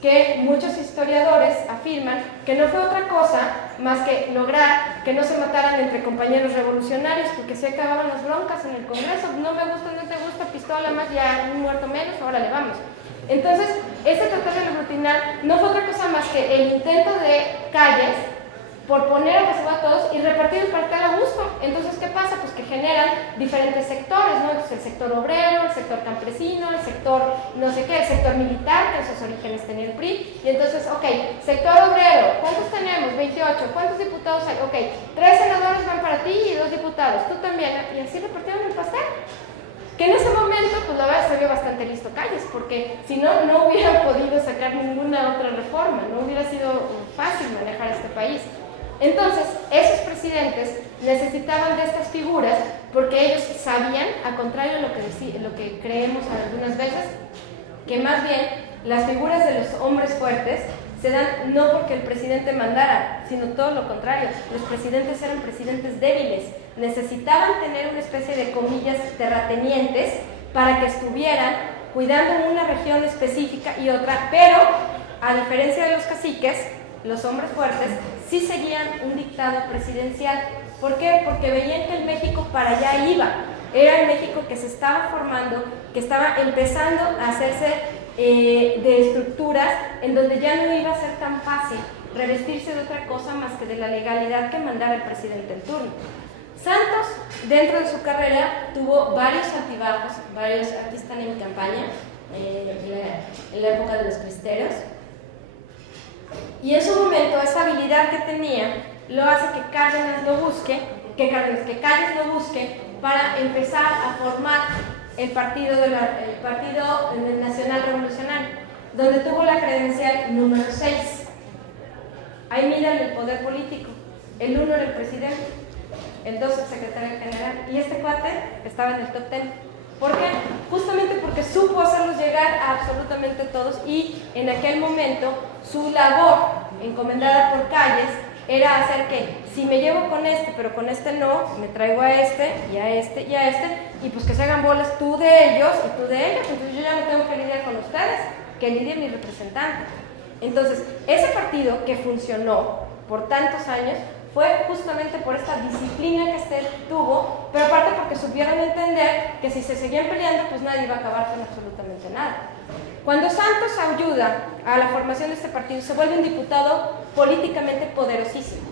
que muchos historiadores afirman que no fue otra cosa más que lograr que no se mataran entre compañeros revolucionarios, porque se acababan las broncas en el Congreso. No me gusta, no te gusta, pistola más, ya un muerto menos, órale, vamos. Entonces, este tratado de aglutinar no fue otra cosa más que el intento de Calles por poner a paseo a todos y repartir el pastel a gusto. Entonces, ¿qué pasa? Pues que generan diferentes sectores, ¿no? Entonces, el sector obrero, el sector campesino, el sector no sé qué, el sector militar, que en sus orígenes tenía el PRI. Y entonces, ok, sector obrero, ¿cuántos tenemos? 28. ¿Cuántos diputados hay? Ok, 3 senadores van para ti y 2 diputados. Tú también. Y así repartieron el pastel. Que en ese momento, pues la verdad se vio bastante listo Calles, porque si no, no hubiera podido sacar ninguna otra reforma, no hubiera sido fácil manejar este país. Entonces, esos presidentes necesitaban de estas figuras porque ellos sabían, a contrario de lo que creemos algunas veces, que más bien las figuras de los hombres fuertes se dan no porque el presidente mandara, sino todo lo contrario. Los presidentes eran presidentes débiles, necesitaban tener una especie de comillas terratenientes para que estuvieran cuidando una región específica y otra, pero a diferencia de los caciques, los hombres fuertes sí seguían un dictado presidencial. ¿Por qué? Porque veían que el México para allá iba. Era el México que se estaba formando, que estaba empezando a hacerse de estructuras en donde ya no iba a ser tan fácil revestirse de otra cosa más que de la legalidad que mandara el presidente en turno. Santos, dentro de su carrera, tuvo varios altibajos, aquí están en campaña, en la época de los cristeros. Y en su momento esa habilidad que tenía lo hace que Cárdenas lo busque, que Calles lo busque para empezar a formar el Partido Nacional Revolucionario, donde tuvo la credencial número 6. Ahí miran el poder político. El 1 era el presidente, el 2 el secretario general, y este cuate estaba en el top 10. ¿Por qué? Justamente porque supo hacerlos llegar a absolutamente todos, y en aquel momento su labor, encomendada por Calles, era hacer que, si me llevo con este, pero con este no, me traigo a este, y a este, y a este, y pues que se hagan bolas tú de ellos y tú de ellos, entonces yo ya no tengo que lidiar con ustedes, que lidie mi representante. Entonces, ese partido que funcionó por tantos años fue justamente por esta disciplina que este tuvo, pero aparte porque supieron entender que si se seguían peleando, pues nadie iba a acabar con absolutamente nada. Cuando Santos ayuda a la formación de este partido, se vuelve un diputado políticamente poderosísimo.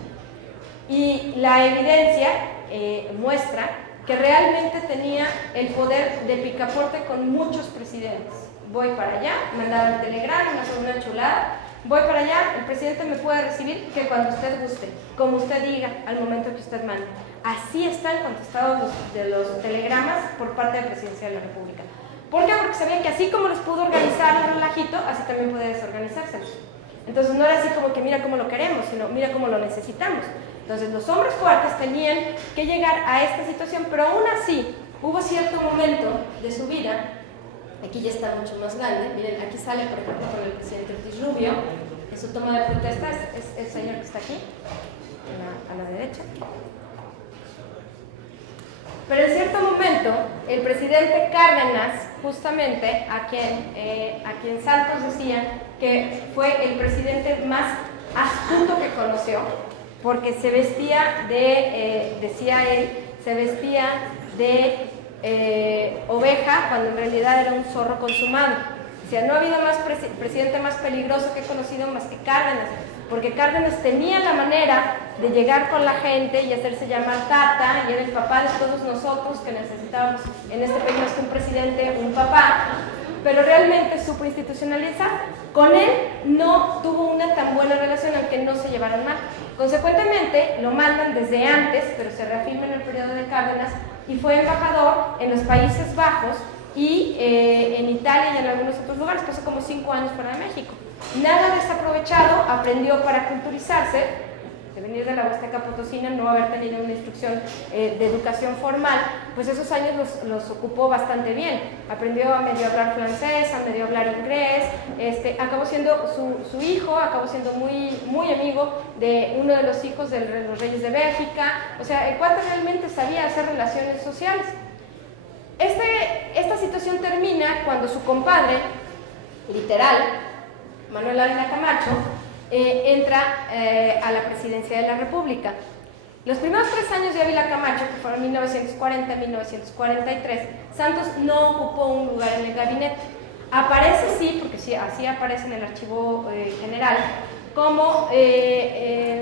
Y la evidencia muestra que realmente tenía el poder de picaporte con muchos presidentes. Voy para allá, mandaban el telegrama, una chulada. Voy para allá, el presidente me puede recibir que cuando usted guste, como usted diga, al momento que usted mande. Así están contestados los telegramas por parte de la Presidencia de la República. ¿Por qué? Porque sabían que así como les pudo organizar el relajito, así también puede desorganizárselos. Entonces no era así como que mira cómo lo queremos, sino mira cómo lo necesitamos. Entonces los hombres fuertes tenían que llegar a esta situación, pero aún así hubo cierto momento de su vida. Aquí ya está mucho más grande. Miren, aquí sale, por ejemplo, con el presidente Ortiz Rubio, en su toma de protesta, es el señor que está aquí, a la derecha. Pero en cierto momento, el presidente Cárdenas, justamente, a quien Santos decía que fue el presidente más astuto que conoció, porque se vestía decía él, se vestía de oveja cuando en realidad era un zorro consumado. O sea, no ha habido más presidente más peligroso que he conocido más que Cárdenas, porque Cárdenas tenía la manera de llegar con la gente y hacerse llamar tata, y era el papá de todos nosotros que necesitábamos en este país más que un presidente, un papá, pero realmente supo institucionalizar. Con él no tuvo una tan buena relación, aunque no se llevaron mal. Consecuentemente, lo mandan desde antes, pero se reafirma en el periodo de Cárdenas, y fue embajador en los Países Bajos y en Italia y en algunos otros lugares, pasó como 5 años fuera de México. Nada desaprovechado, aprendió para culturizarse, de venir de la Huasteca Potosina, no haber tenido una instrucción de educación formal, pues esos años los ocupó bastante bien. Aprendió a medio hablar francés, a medio hablar inglés, acabó siendo su hijo, acabó siendo muy amigo de uno de los hijos de los reyes de Bélgica. O sea, el cuate realmente sabía hacer relaciones sociales. Esta situación termina cuando su compadre, literal, Manuel Ávila Camacho, entra a la presidencia de la República. Los primeros 3 años de Ávila Camacho, que fueron 1940 y 1943, Santos no ocupó un lugar en el gabinete. Aparece sí, porque sí, así aparece en el archivo general, como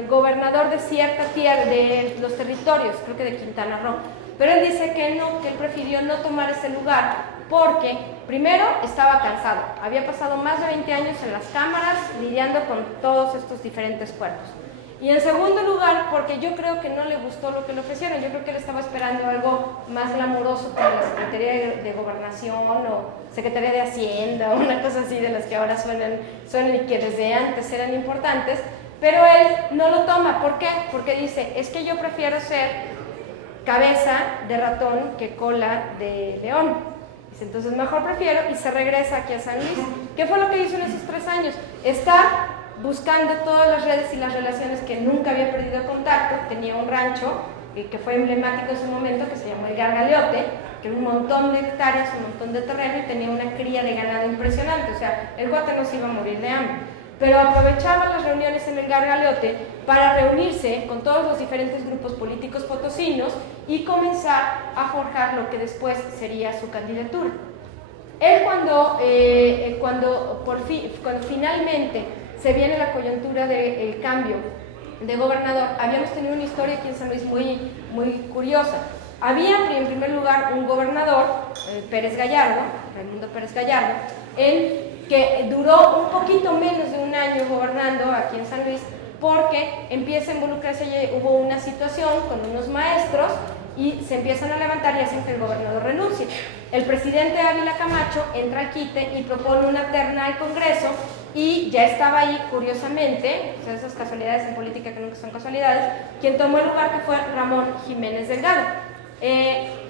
gobernador de cierta tierra, de los territorios, creo que de Quintana Roo. Pero él dice que no, que él prefirió no tomar ese lugar porque, primero, estaba cansado. Había pasado más de 20 años en las cámaras lidiando con todos estos diferentes cuerpos. Y en segundo lugar, porque yo creo que no le gustó lo que le ofrecieron. Yo creo que él estaba esperando algo más glamuroso como la Secretaría de Gobernación o Secretaría de Hacienda o una cosa así de las que ahora suenan y que desde antes eran importantes. Pero él no lo toma. ¿Por qué? Porque dice, es que yo prefiero ser cabeza de ratón que cola de león. Dice, entonces mejor prefiero, y se regresa aquí a San Luis. ¿Qué fue lo que hizo en esos 3 años? Estar buscando todas las redes y las relaciones que nunca había perdido contacto. Tenía un rancho que fue emblemático en su momento, que se llamó el Gargaleote, que era un montón de hectáreas, un montón de terreno, y tenía una cría de ganado impresionante. O sea, el guate no se iba a morir de hambre. Pero aprovechaba las reuniones en el Gargaleote para reunirse con todos los diferentes grupos políticos potosinos y comenzar a forjar lo que después sería su candidatura. Él cuando finalmente se viene la coyuntura del cambio de gobernador, habíamos tenido una historia aquí en San Luis muy curiosa. Había en primer lugar un gobernador, Pérez Gallardo, Raimundo Pérez Gallardo, que duró un poquito menos de un año gobernando aquí en San Luis, porque empieza a involucrarse, hubo una situación con unos maestros y se empiezan a levantar y hacen que el gobernador renuncie. El presidente Ávila Camacho entra al quite y propone una terna al Congreso, y ya estaba ahí, curiosamente, o sea, esas casualidades en política que nunca son casualidades, quien tomó el lugar, que fue Ramón Jiménez Delgado.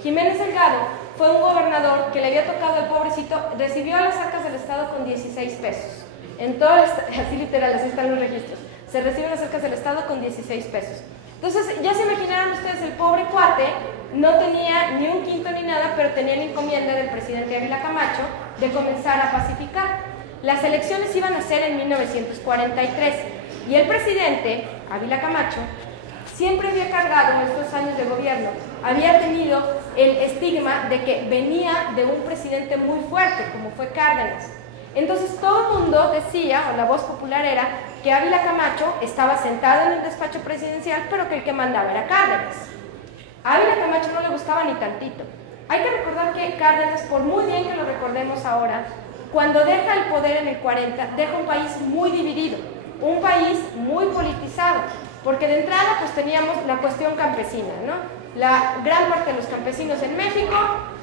Jiménez Delgado fue un gobernador que le había tocado, el pobrecito, recibió las arcas del Estado con 16 pesos. En todo el estado, así literal, así están los registros. Se reciben las arcas del Estado con 16 pesos. Entonces, ya se imaginarán ustedes, el pobre cuate no tenía ni un quinto ni nada, pero tenía la encomienda del presidente Ávila Camacho de comenzar a pacificar. Las elecciones iban a ser en 1943 y el presidente Ávila Camacho siempre había cargado en estos años de gobierno, había tenido el estigma de que venía de un presidente muy fuerte, como fue Cárdenas. Entonces todo el mundo decía, o la voz popular era, que Ávila Camacho estaba sentado en el despacho presidencial, pero que el que mandaba era Cárdenas. A Ávila Camacho no le gustaba ni tantito. Hay que recordar que Cárdenas, por muy bien que lo recordemos ahora, cuando deja el poder en el 40, deja un país muy dividido, un país muy politizado, porque de entrada pues teníamos la cuestión campesina, ¿no? La gran parte de los campesinos en México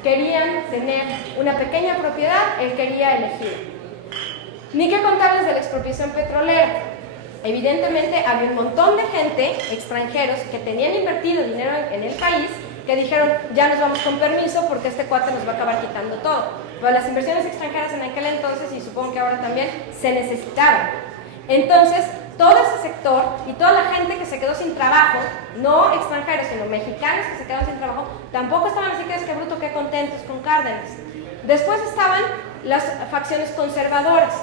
querían tener una pequeña propiedad, él quería elegir. Ni qué contarles de la expropiación petrolera. Evidentemente había un montón de gente, extranjeros, que tenían invertido dinero en el país, que dijeron, ya nos vamos con permiso porque este cuate nos va a acabar quitando todo. Pero las inversiones extranjeras en aquel entonces, y supongo que ahora también, se necesitaban. Entonces, todo ese sector y toda la gente que se quedó sin trabajo, no extranjeros, sino mexicanos que se quedaron sin trabajo, tampoco estaban así que es que bruto, que contentos con Cárdenas. Después estaban las facciones conservadoras.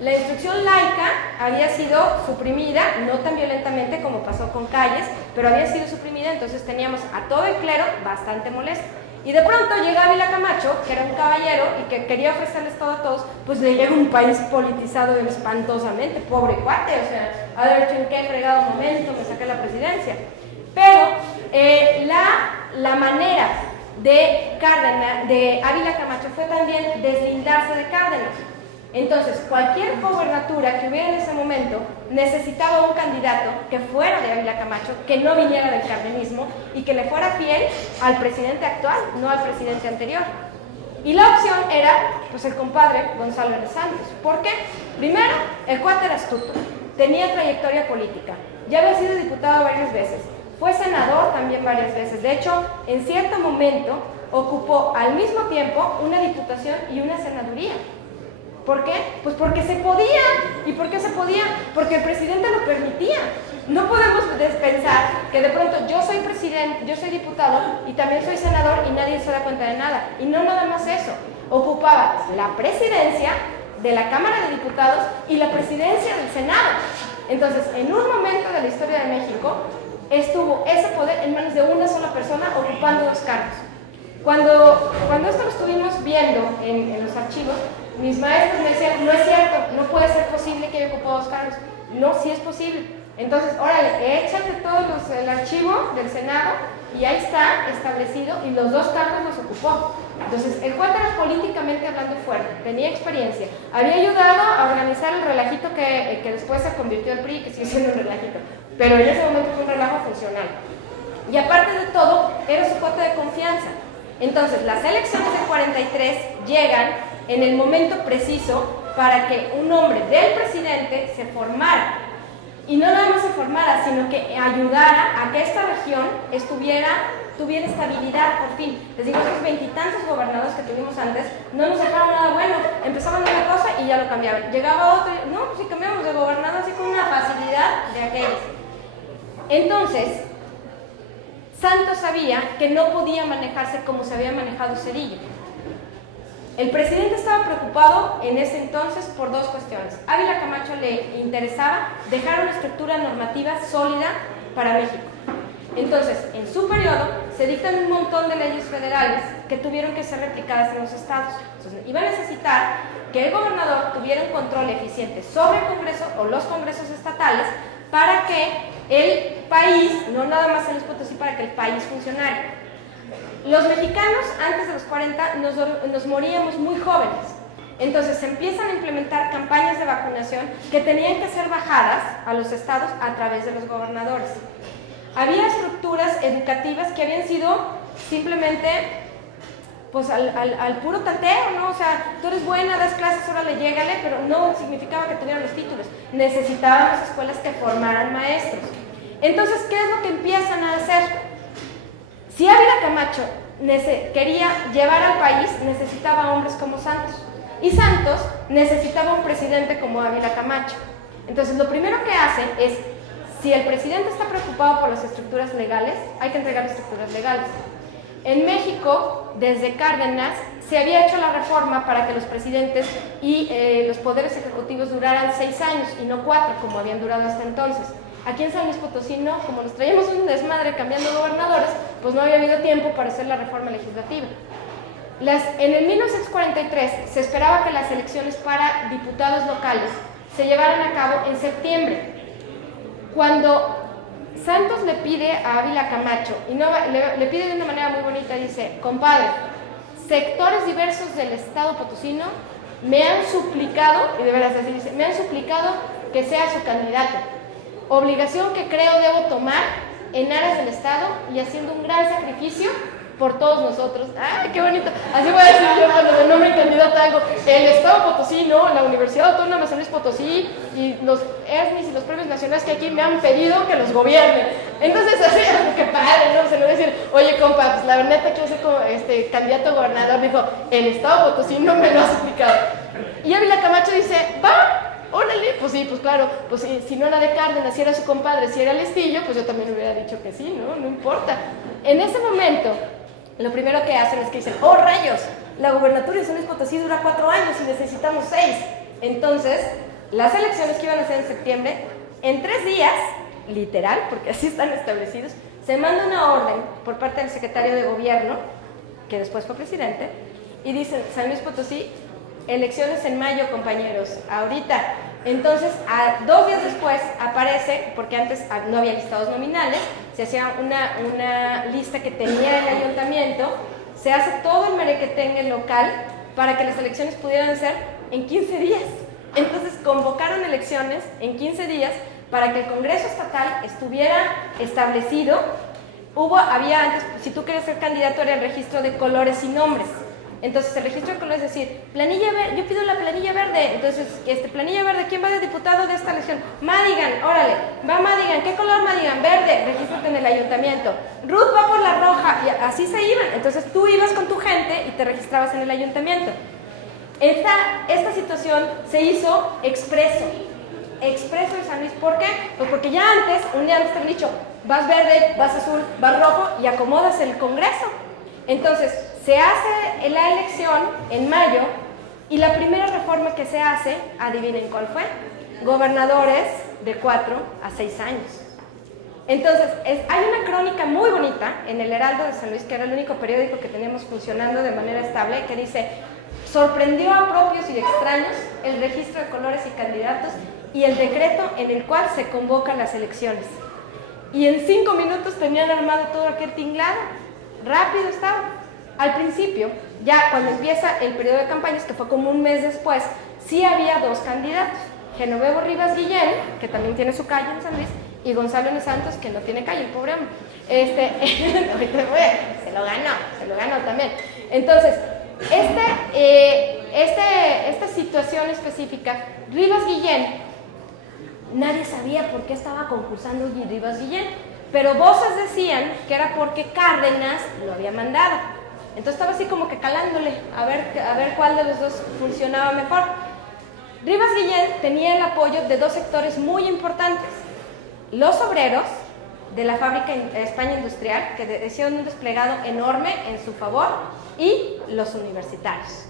La instrucción laica había sido suprimida, no tan violentamente como pasó con Calles, pero había sido suprimida, entonces teníamos a todo el clero bastante molesto. Y de pronto llega Ávila Camacho, que era un caballero y que quería ofrecerles todo a todos, pues le llega un país politizado espantosamente, pobre cuate, o sea, haber dicho en qué fregado momento me saqué la presidencia. Pero la manera de Cárdenas, de Ávila Camacho, fue también deslindarse de Cárdenas. Entonces, cualquier gobernatura que hubiera en ese momento necesitaba un candidato que fuera de Ávila Camacho, que no viniera del cardenismo y que le fuera fiel al presidente actual, no al presidente anterior. Y la opción era, pues, el compadre Gonzalo de Santos. ¿Por qué? Primero, el cuate era astuto, tenía trayectoria política, ya había sido diputado varias veces, fue senador también varias veces. De hecho, en cierto momento ocupó al mismo tiempo una diputación y una senaduría. ¿Por qué? Pues porque se podía. ¿Y por qué se podía? Porque el presidente lo permitía. No podemos pensar que de pronto yo soy presidente, yo soy diputado y también soy senador y nadie se da cuenta de nada. Y no nada más eso. Ocupaba la presidencia de la Cámara de Diputados y la presidencia del Senado. Entonces, en un momento de la historia de México, estuvo ese poder en manos de una sola persona ocupando dos cargos. Cuando esto lo estuvimos viendo en los archivos, mis maestros me decían, no es cierto, no puede ser posible que haya ocupado dos cargos. No, sí es posible. Entonces, órale, échate todos el archivo del Senado y ahí está establecido y los dos cargos los ocupó. Entonces, el cuate era políticamente hablando fuerte, tenía experiencia, había ayudado a organizar el relajito que después se convirtió en PRI, que sigue siendo un relajito, pero en ese momento fue un relajo funcional. Y aparte de todo, era su cuate de confianza. Entonces, las elecciones del 43 llegan en el momento preciso para que un hombre del presidente se formara. Y no nada más se formara, sino que ayudara a que esta región tuviera estabilidad por fin. Les digo, esos veintitantos gobernadores que tuvimos antes no nos dejaron nada bueno. Empezaban una cosa y ya lo cambiaban. Llegaba otro, no, pues si cambiamos de gobernador así con una facilidad de aquellos. Entonces, Santos sabía que no podía manejarse como se había manejado Zedillo. El presidente estaba preocupado en ese entonces por dos cuestiones. A Ávila Camacho le interesaba dejar una estructura normativa sólida para México. Entonces, en su periodo, se dictan un montón de leyes federales que tuvieron que ser replicadas en los estados. Entonces, iba a necesitar que el gobernador tuviera un control eficiente sobre el Congreso o los congresos estatales para que el país, no nada más en los Potosí, para que el país funcionara. Los mexicanos, antes de los 40, nos moríamos muy jóvenes. Entonces se empiezan a implementar campañas de vacunación que tenían que ser bajadas a los estados a través de los gobernadores. Había estructuras educativas que habían sido simplemente pues al puro tateo, ¿no? O sea, tú eres buena, das clases, órale, llégale, pero no significaba que tuvieran los títulos. Necesitábamos escuelas que formaran maestros. Entonces, ¿qué es lo que empiezan a hacer? Si Ávila Camacho quería llevar al país, necesitaba hombres como Santos. Y Santos necesitaba un presidente como Ávila Camacho. Entonces, lo primero que hace es, si el presidente está preocupado por las estructuras legales, hay que entregar estructuras legales. En México, desde Cárdenas, se había hecho la reforma para que los presidentes y los poderes ejecutivos duraran 6 años y no 4, como habían durado hasta entonces. Aquí en San Luis Potosí no, como nos traíamos un desmadre cambiando gobernadores, pues no había habido tiempo para hacer la reforma legislativa. En el 1943 se esperaba que las elecciones para diputados locales se llevaran a cabo en septiembre. Cuando Santos le pide a Ávila Camacho, y no, le pide de una manera muy bonita, dice: compadre, sectores diversos del estado potosino me han suplicado, y de veras así dice, me han suplicado que sea su candidato. Obligación que creo debo tomar en aras del estado y haciendo un gran sacrificio por todos nosotros. ¡Ay, qué bonito! Así voy a decir yo cuando me nombren candidata algo. El Estado Potosí, ¿no? La Universidad Autónoma de San Luis Potosí y los ERNIs y los premios nacionales que aquí me han pedido que los gobiernen. Entonces, así, qué padre, ¿no? Se le voy a decir, oye, compa, pues la verdad quiero ser como, candidato a gobernador. Dijo, el Estado Potosí no me lo ha suplicado. Y Ávila Camacho dice, va. Órale, pues sí, pues claro, pues si no era de Cárdenas, si era su compadre, si era Lestillo, pues yo también hubiera dicho que sí, ¿no? No importa. En ese momento, lo primero que hacen es que dicen, ¡oh, rayos! La gubernatura de San Luis Potosí dura 4 años y necesitamos 6. Entonces, las elecciones que iban a ser en septiembre, en 3 días, literal, porque así están establecidos, se manda una orden por parte del secretario de gobierno, que después fue presidente, y dicen, San Luis Potosí, elecciones en mayo, compañeros, ahorita. Entonces, 2 días después aparece, porque antes no había listados nominales, se hacía una lista que tenía el ayuntamiento, se hace todo el merequetengue local para que las elecciones pudieran ser en 15 días. Entonces, convocaron elecciones en 15 días para que el Congreso Estatal estuviera establecido. Había antes, si tú querías ser candidato, era el registro de colores y nombres. Entonces, el registro de colores es decir, planilla verde, yo pido la planilla verde. Entonces, planilla verde, ¿quién va de diputado de esta elección? Madigan, órale, va Madigan, ¿qué color Madigan? Verde, regístrate en el ayuntamiento. Ruth va por la roja, y así se iban. Entonces, tú ibas con tu gente y te registrabas en el ayuntamiento. Esta situación se hizo expreso en San Luis. ¿Por qué? Pues porque ya antes, un día antes te han dicho, vas verde, vas azul, vas rojo y acomodas el Congreso. Entonces, se hace la elección en mayo y la primera reforma que se hace, adivinen cuál fue, gobernadores de 4 a 6 años. Entonces, hay una crónica muy bonita en el Heraldo de San Luis, que era el único periódico que teníamos funcionando de manera estable, que dice, sorprendió a propios y extraños el registro de colores y candidatos y el decreto en el cual se convocan las elecciones. Y en 5 minutos tenían armado todo aquel tinglado. Rápido estaba. Al principio, ya cuando empieza el periodo de campañas, que fue como un mes después, sí había 2 candidatos. Genovevo Rivas Guillén, que también tiene su calle en San Luis, y Gonzalo N. Santos, que no tiene calle, el pobre hombre. Se lo ganó también. Entonces, esta situación específica, Rivas Guillén, nadie sabía por qué estaba concursando Rivas Guillén, pero voces decían que era porque Cárdenas lo había mandado. Entonces estaba así como que calándole, a ver cuál de los dos funcionaba mejor. Rivas Guillén tenía el apoyo de 2 sectores muy importantes. Los obreros de la fábrica España Industrial, que hicieron un desplegado enorme en su favor, y los universitarios,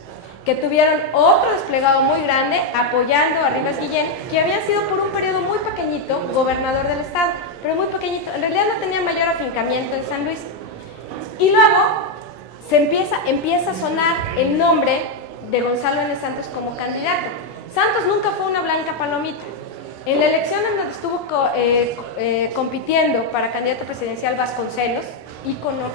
que tuvieron otro desplegado muy grande apoyando a Rivas Guillén, que había sido por un periodo muy pequeñito gobernador del estado, pero muy pequeñito. En realidad no tenía mayor afincamiento en San Luis. Y luego empieza a sonar el nombre de Gonzalo N. Santos como candidato. Santos nunca fue una blanca palomita. En la elección en donde estuvo compitiendo para candidato presidencial Vasconcelos, ícono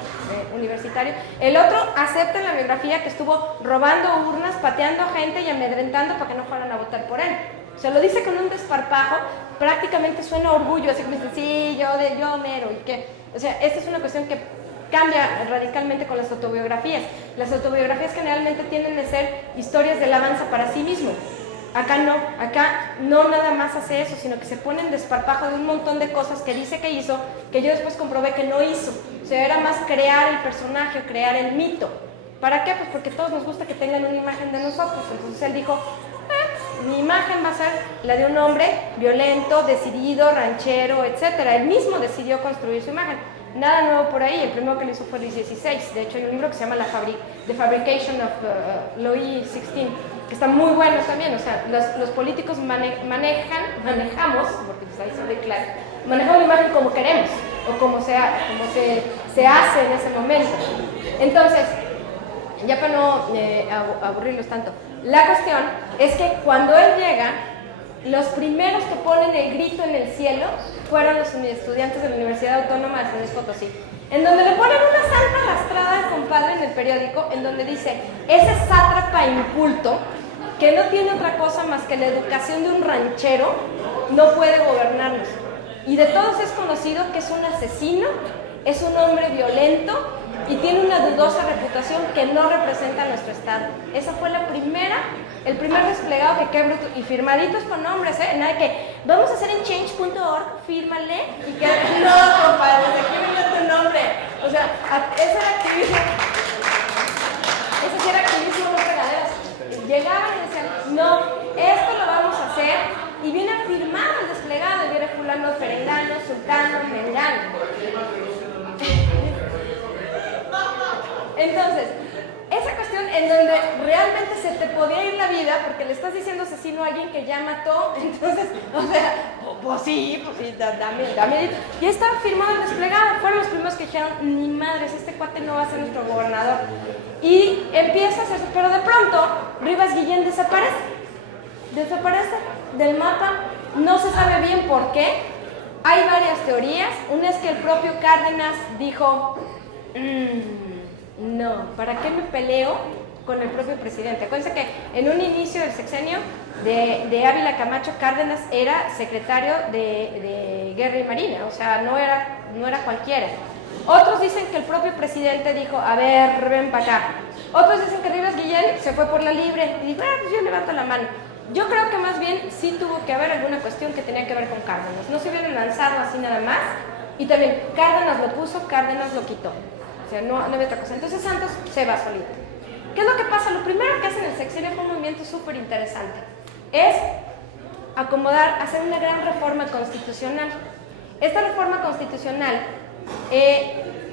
universitario, el otro acepta en la biografía que estuvo robando urnas, pateando gente y amedrentando para que no fueran a votar por él. Se lo dice con un desparpajo, prácticamente suena a orgullo, así como dicen, sí, yo mero, ¿y qué? O sea, esta es una cuestión que cambia radicalmente con las autobiografías. Las autobiografías generalmente tienden a ser historias de alabanza para sí mismo. Acá no nada más hace eso, sino que se pone en desparpajo de un montón de cosas que dice que hizo, que yo después comprobé que no hizo. O sea, era más crear el personaje, crear el mito. ¿Para qué? Pues porque a todos nos gusta que tengan una imagen de nosotros. Entonces él dijo, mi imagen va a ser la de un hombre violento, decidido, ranchero, etc. Él mismo decidió construir su imagen. Nada nuevo por ahí, el primero que lo hizo fue Luis XVI. De hecho, hay un libro que se llama The Fabrication of Louis XVI, que está muy bueno también. O sea, los políticos manejamos, porque pues ahí se ve claro, manejamos la imagen como queremos o como se hace en ese momento. Entonces, ya para no aburrirlos tanto, la cuestión es que cuando él llega, los primeros que ponen el grito en el cielo fueron los estudiantes de la Universidad Autónoma de San Luis Potosí, en donde le ponen una santa arrastrada al compadre en el periódico, en donde dice, ese sátrapa inculto, que no tiene otra cosa más que la educación de un ranchero, no puede gobernarnos. Y de todos es conocido que es un asesino, es un hombre violento y tiene una dudosa reputación que no representa a nuestro estado. Esa fue el primer desplegado que qué bruto, y firmaditos con nombres, nada que vamos a hacer en change.org, fírmale y que no, compadre, aquí viene tu nombre. O sea, ese era activismo. Ese sí era activismo, no fregaderas. Llegaban y decían, no, esto lo vamos a hacer, y viene firmado el desplegado, y viene fulano, perengano, sultano, mengano. Entonces, esa cuestión en donde realmente se te podía ir la vida porque le estás diciendo asesino a alguien que ya mató, entonces, o sea, pues sí, dame. Y estaba firmado el desplegado, fueron los primeros que dijeron, ni madres, este cuate no va a ser nuestro gobernador. Y empieza a hacerse, pero de pronto, Rivas Guillén desaparece del mapa, no se sabe bien por qué, hay varias teorías, una es que el propio Cárdenas dijo, no, ¿para qué me peleo con el propio presidente? Acuérdense que en un inicio del sexenio de Ávila Camacho, Cárdenas era secretario de Guerra y Marina, o sea, no era cualquiera. Otros dicen que el propio presidente dijo, a ver, ven para acá. Otros dicen que Rivas Guillén se fue por la libre y dijo, pues yo levanto la mano. Yo creo que más bien sí tuvo que haber alguna cuestión que tenía que ver con Cárdenas. No se hubieran lanzado así nada más. Y también Cárdenas lo puso, Cárdenas lo quitó. O sea, no había otra cosa. Entonces Santos se va solito. ¿Qué es lo que pasa? Lo primero que hacen en el sexenio fue un movimiento súper interesante. Es hacer una gran reforma constitucional. Esta reforma constitucional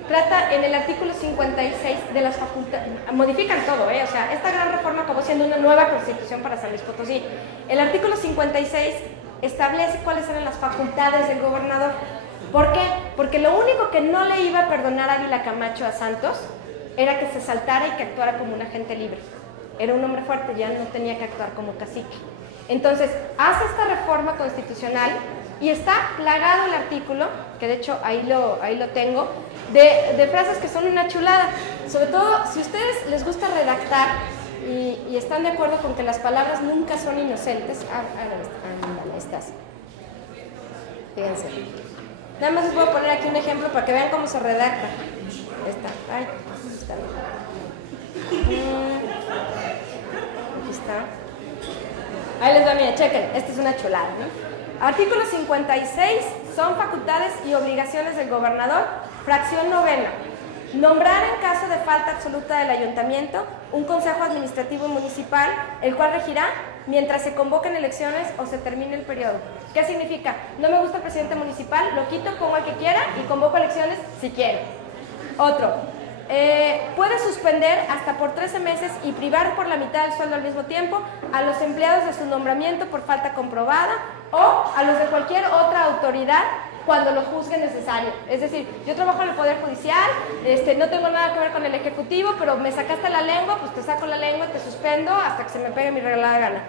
trata en el artículo 56 de las facultades, modifican todo, o sea, esta gran reforma acabó siendo una nueva constitución para San Luis Potosí. El artículo 56 establece cuáles eran las facultades del gobernador. ¿Por qué? Porque lo único que no le iba a perdonar Ávila Camacho a Santos era que se saltara y que actuara como un agente libre. Era un hombre fuerte, ya no tenía que actuar como cacique. Entonces, hace esta reforma constitucional y está plagado el artículo, que de hecho ahí lo tengo, de frases que son una chulada. Sobre todo, si a ustedes les gusta redactar y están de acuerdo con que las palabras nunca son inocentes. Ahí estás. Fíjense. Nada más les voy a poner aquí un ejemplo para que vean cómo se redacta. Ahí está. Aquí está. Ahí les va, miren, chequen. Esta es una chulada, ¿no? Artículo 56 son facultades y obligaciones del gobernador. Fracción novena. Nombrar en caso de falta absoluta del ayuntamiento un consejo administrativo municipal, el cual regirá mientras se convoquen elecciones o se termine el periodo. ¿Qué significa? No me gusta el presidente municipal, lo quito, pongo al que quiera y convoco elecciones si quiero. Otro, puede suspender hasta por 13 meses y privar por la mitad del sueldo al mismo tiempo a los empleados de su nombramiento por falta comprobada o a los de cualquier otra autoridad cuando lo juzgue necesario. Es decir, yo trabajo en el Poder Judicial, no tengo nada que ver con el Ejecutivo, pero me sacaste la lengua, pues te saco la lengua y te suspendo hasta que se me pegue mi regalada gana.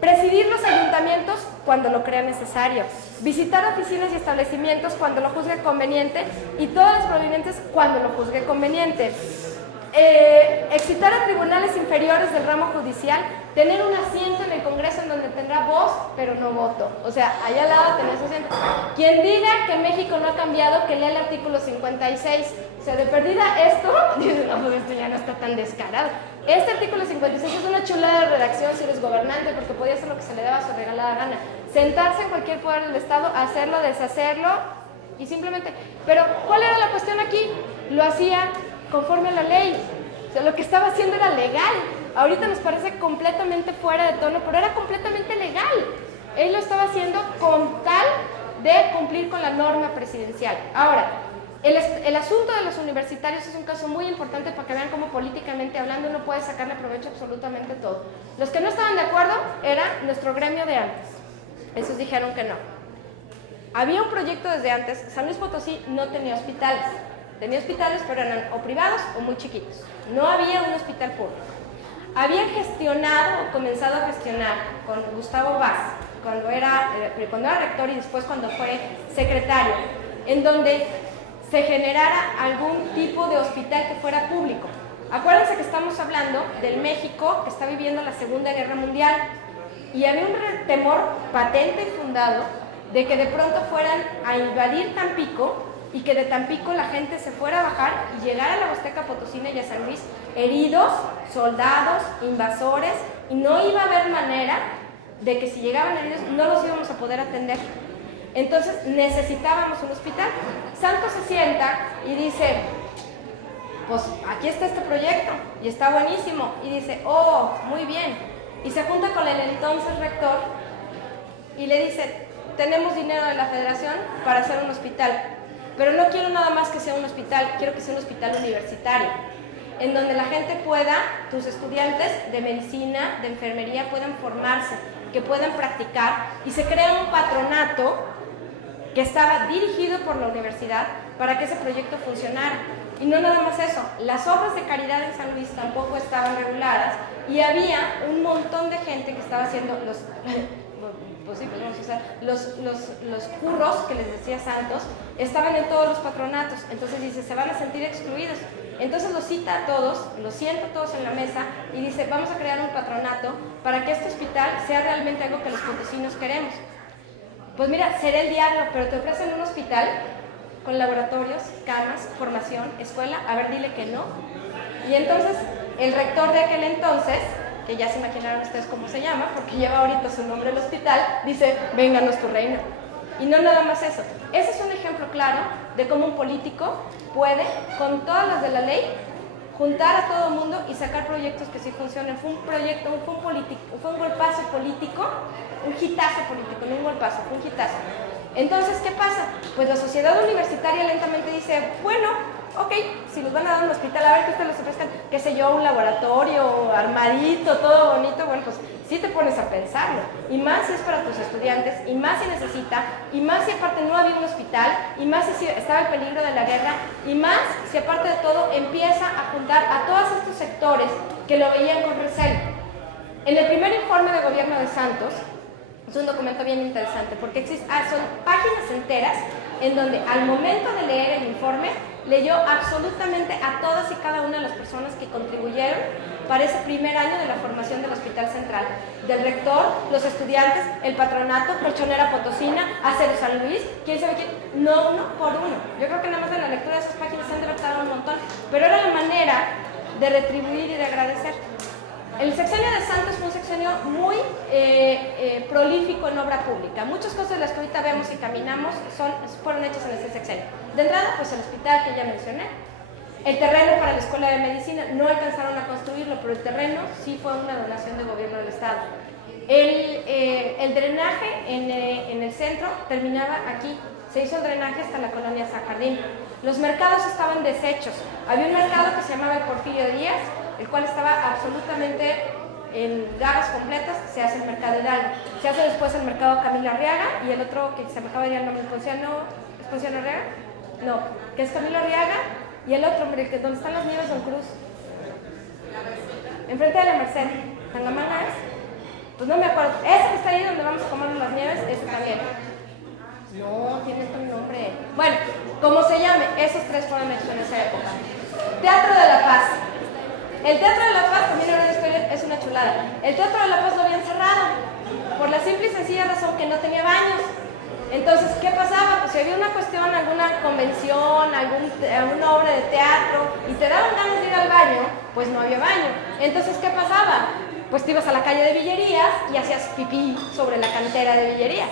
Presidir los ayuntamientos cuando lo crea necesario. Visitar oficinas y establecimientos cuando lo juzgue conveniente y todas las provenientes cuando lo juzgue conveniente. Excitar a tribunales inferiores del ramo judicial, tener un asiento en el Congreso en donde tendrá voz, pero no voto. O sea, allá al lado tenés asiento. Quien diga que México no ha cambiado, que lea el artículo 56. O sea, de perdida esto, dice, no, pues esto ya no está tan descarado. Este artículo 56 es una chulada de redacción si eres gobernante, porque podía hacer lo que se le daba a su regalada gana. Sentarse en cualquier poder del Estado, hacerlo, deshacerlo, y simplemente... Pero, ¿cuál era la cuestión aquí? Lo hacía conforme a la ley. O sea, lo que estaba haciendo era legal. Ahorita nos parece completamente fuera de tono, pero era completamente legal. Él lo estaba haciendo con tal de cumplir con la norma presidencial. Ahora, el asunto de los universitarios es un caso muy importante para que vean cómo políticamente hablando uno puede sacarle provecho absolutamente todo. Los que no estaban de acuerdo era nuestro gremio de antes. Esos dijeron que no. Había un proyecto desde antes. San Luis Potosí no tenía hospitales. Tenía hospitales, pero eran o privados o muy chiquitos. No había un hospital público. Habían gestionado o comenzado a gestionar con Gustavo Vaz, cuando era rector y después cuando fue secretario, en donde se generara algún tipo de hospital que fuera público. Acuérdense que estamos hablando del México que está viviendo la Segunda Guerra Mundial y había un temor patente y fundado de que de pronto fueran a invadir Tampico y que de Tampico la gente se fuera a bajar y llegara a la Huasteca Potosina y a San Luis heridos, soldados, invasores, y no iba a haber manera de que si llegaban heridos no los íbamos a poder atender. Entonces necesitábamos un hospital. Santos se sienta y dice, pues aquí está este proyecto y está buenísimo, y dice, oh, muy bien, y se junta con el entonces rector y le dice, tenemos dinero de la federación para hacer un hospital, pero no quiero nada más que sea un hospital, quiero que sea un hospital universitario, en donde la gente pueda, tus estudiantes de medicina, de enfermería, puedan formarse, que puedan practicar, y se crea un patronato que estaba dirigido por la universidad para que ese proyecto funcionara. Y no nada más eso, las obras de caridad en San Luis tampoco estaban reguladas y había un montón de gente que estaba haciendo los curros que les decía Santos, estaban en todos los patronatos. Entonces dice, se van a sentir excluidos. Entonces los cita a todos, los sienta a todos en la mesa y dice, vamos a crear un patronato para que este hospital sea realmente algo que los potosinos queremos. Pues mira, será el diablo, pero te ofrecen un hospital con laboratorios, camas, formación, escuela, a ver, dile que no. Y entonces el rector de aquel entonces, que ya se imaginaron ustedes cómo se llama, porque lleva ahorita su nombre el hospital, dice, vénganos tu reino. Y no nada más eso. Ese es un ejemplo claro de cómo un político puede, con todas las de la ley, juntar a todo el mundo y sacar proyectos que sí funcionen. Fue un proyecto, fue un golpazo político, un hitazo político, no un golpazo, fue un hitazo. Entonces, ¿qué pasa? Pues la sociedad universitaria lentamente dice, bueno, ok, si nos van a dar un hospital, a ver que ustedes les ofrezcan, qué sé yo, un laboratorio, armadito, todo bonito, bueno, pues sí te pones a pensarlo. Y más si es para tus estudiantes, y más si necesita, y más si aparte no había un hospital, y más si estaba el peligro de la guerra, y más si aparte de todo empieza a juntar a todos estos sectores que lo veían con recelo. En el primer informe de gobierno de Santos, es un documento bien interesante porque son páginas enteras en donde al momento de leer el informe leyó absolutamente a todas y cada una de las personas que contribuyeron para ese primer año de la formación del Hospital Central, del rector, los estudiantes, el patronato, Colchonera Potosina, Acero San Luis, quién sabe quién, no uno por uno. Yo creo que nada más en la lectura de esas páginas se han divertido un montón, pero era la manera de retribuir y de agradecer. El sexenio de Santos fue un sexenio muy prolífico en obra pública. Muchas cosas de las que ahorita vemos y caminamos fueron hechas en ese sexenio. De entrada, pues el hospital que ya mencioné. El terreno para la Escuela de Medicina, no alcanzaron a construirlo, pero el terreno sí fue una donación del gobierno del Estado. El drenaje en el centro terminaba aquí. Se hizo el drenaje hasta la colonia San Jardín. Los mercados estaban deshechos. Había un mercado que se llamaba el Porfirio Díaz, el cual estaba absolutamente en garras completas. Se hace el mercado Hidalgo, se hace después el mercado Camilo Arriaga y el otro que se me acaba de ir el nombre, ¿es Ponciano Arriaga? No, que es Camilo Arriaga, y el otro, hombre, donde están las nieves Don Cruz, enfrente de la Merced, ¿Tangamanga es? Pues no me acuerdo, ese que está ahí donde vamos a comernos las nieves, ese también. No, tiene otro nombre. Bueno, como se llame, esos tres fueron hechos en esa época. Teatro de la Paz. El Teatro de la Paz, también ahora es una chulada. El Teatro de la Paz lo habían cerrado, por la simple y sencilla razón que no tenía baños. Entonces, ¿qué pasaba? Pues si había una cuestión, alguna convención, alguna obra de teatro, y te daban ganas de ir al baño, pues no había baño. Entonces, ¿qué pasaba? Pues te ibas a la calle de Villerías y hacías pipí sobre la cantera de Villerías.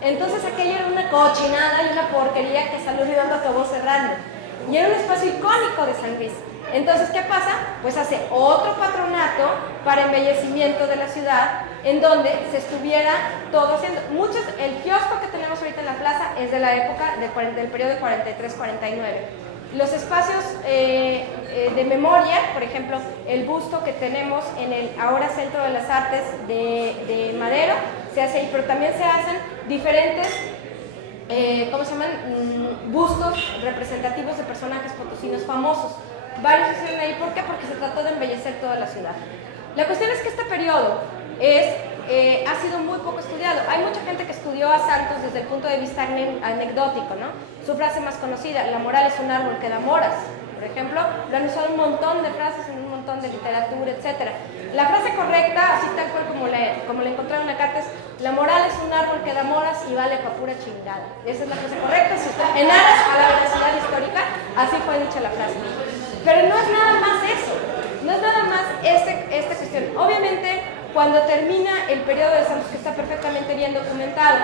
Entonces aquello era una cochinada y una porquería que San Luis Hidalgo acabó cerrando. Y era un espacio icónico de San Luis. Entonces, ¿qué pasa? Pues hace otro patronato para embellecimiento de la ciudad, en donde se estuviera todo haciendo. El kiosco que tenemos ahorita en la plaza es de la época del periodo de 43-49. Los espacios de memoria, por ejemplo, el busto que tenemos en el ahora Centro de las Artes de Madero, se hace ahí, pero también se hacen diferentes ¿cómo se llaman? Bustos representativos de personajes potosinos famosos. Varios se hicieron ahí, ¿por qué? Porque se trató de embellecer toda la ciudad. La cuestión es que este periodo ha sido muy poco estudiado. Hay mucha gente que estudió a Santos desde el punto de vista anecdótico, ¿no? Su frase más conocida, la moral es un árbol que da moras, por ejemplo, lo han usado un montón de frases en un montón de literatura, etc. La frase correcta, así tal cual como la encontré en la carta, es la moral es un árbol que da moras y vale pa' pura chingada. Esa es la frase correcta, si usted, en aras a la veracidad histórica, así fue dicha la frase. Pero no es nada más eso, no es nada más esta cuestión. Obviamente, cuando termina el periodo de Santos, que está perfectamente bien documentado,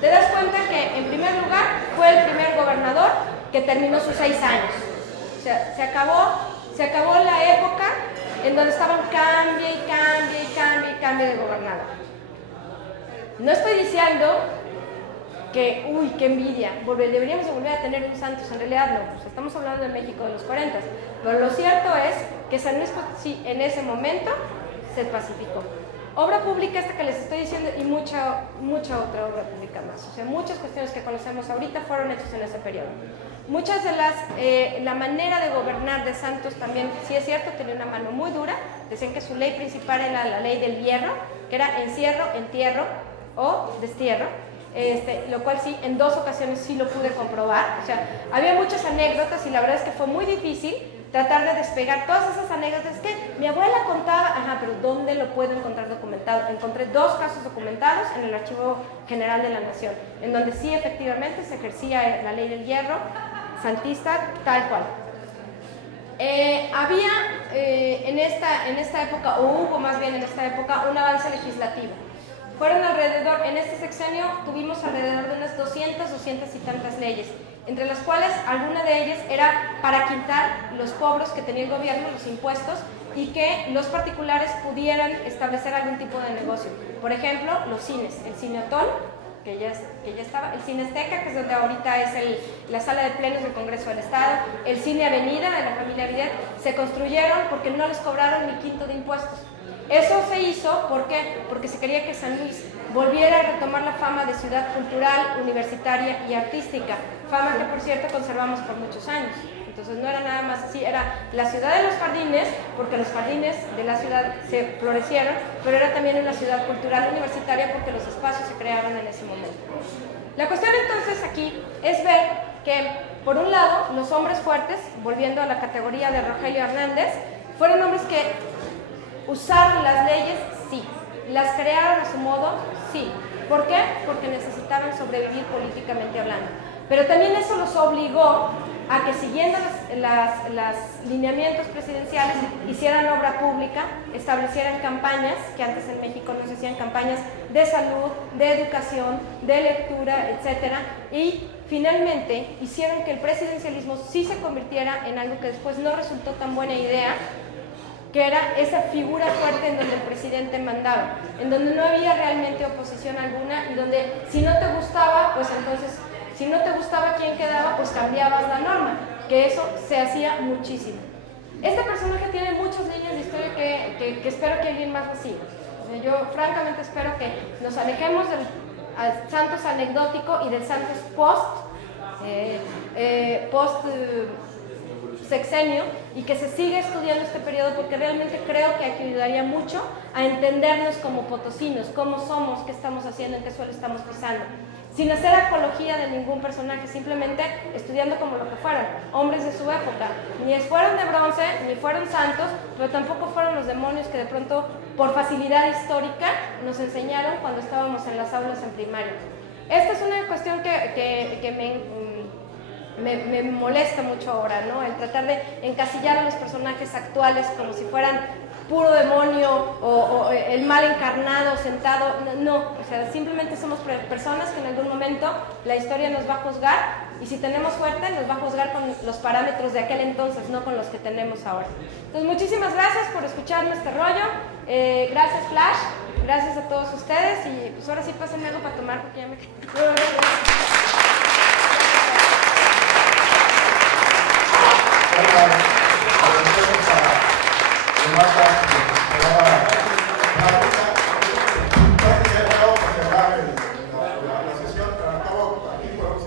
te das cuenta que, en primer lugar, fue el primer gobernador que terminó sus 6 años. O sea, se acabó la época en donde estaban cambie de gobernador. No estoy diciendo que, uy, qué envidia, deberíamos de volver a tener un Santos. En realidad no, pues estamos hablando de México de los 40, pero lo cierto es que San Luis Potosí en ese momento se pacificó. Obra pública esta que les estoy diciendo y mucha otra obra pública más. O sea, muchas cuestiones que conocemos ahorita fueron hechas en ese periodo. Muchas de la manera de gobernar de Santos también, sí es cierto, tenía una mano muy dura. Decían que su ley principal era la ley del hierro, que era encierro, entierro o destierro. Lo cual sí, en 2 ocasiones sí lo pude comprobar. O sea, había muchas anécdotas y la verdad es que fue muy difícil tratar de despegar todas esas anécdotas que mi abuela contaba, pero ¿dónde lo puedo encontrar documentado? Encontré 2 casos documentados en el Archivo General de la Nación, en donde sí efectivamente se ejercía la ley del hierro santista tal cual. Había en esta época, o hubo más bien en esta época, un avance legislativo. Fueron alrededor, en este sexenio tuvimos alrededor de unas 200 y tantas leyes, entre las cuales alguna de ellas era para quitar los cobros que tenía el gobierno, los impuestos, y que los particulares pudieran establecer algún tipo de negocio. Por ejemplo, los cines, el Cine Otón, que ya estaba, el Cine Azteca, que es donde ahorita es la sala de plenos del Congreso del Estado, el Cine Avenida de la familia Videt, se construyeron porque no les cobraron ni quinto de impuestos. Eso se hizo, ¿por qué? Porque se quería que San Luis volviera a retomar la fama de ciudad cultural, universitaria y artística, fama que por cierto conservamos por muchos años. Entonces no era nada más así, era la ciudad de los jardines, porque los jardines de la ciudad se florecieron, pero era también una ciudad cultural universitaria porque los espacios se crearon en ese momento. La cuestión entonces aquí es ver que, por un lado, los hombres fuertes, volviendo a la categoría de Rogelio Hernández, fueron hombres que usaron las leyes, sí. Las crearon a su modo, sí. ¿Por qué? Porque necesitaban sobrevivir políticamente hablando. Pero también eso los obligó a que, siguiendo los lineamientos presidenciales, hicieran obra pública, establecieran campañas, que antes en México no se hacían, campañas de salud, de educación, de lectura, etc. Y finalmente hicieron que el presidencialismo sí se convirtiera en algo que después no resultó tan buena idea, que era esa figura fuerte en donde el presidente mandaba, en donde no había realmente oposición alguna y donde si no te gustaba, pues entonces, si no te gustaba quién quedaba, pues cambiabas la norma, que eso se hacía muchísimo. Este personaje tiene muchas líneas de historia que espero que alguien más lo siga. O sea, yo francamente espero que nos alejemos del Santos anecdótico y del Santos post sexenio, y que se siga estudiando este periodo, porque realmente creo que ayudaría mucho a entendernos como potosinos, cómo somos, qué estamos haciendo, en qué suelo estamos pisando, sin hacer apología de ningún personaje, simplemente estudiando como lo que fueron, hombres de su época. Ni fueron de bronce, ni fueron santos, pero tampoco fueron los demonios que de pronto, por facilidad histórica, nos enseñaron cuando estábamos en las aulas en primaria. Esta es una cuestión que me molesta mucho ahora, ¿no? El tratar de encasillar a los personajes actuales como si fueran puro demonio o el mal encarnado, sentado. No, o sea, simplemente somos personas que en algún momento la historia nos va a juzgar, y si tenemos suerte nos va a juzgar con los parámetros de aquel entonces, no con los que tenemos ahora. Entonces, muchísimas gracias por escucharme este rollo. Gracias, Flash, gracias a todos ustedes, y pues ahora sí pásenme algo para tomar porque ya me la sesión, al cabo aquí podemos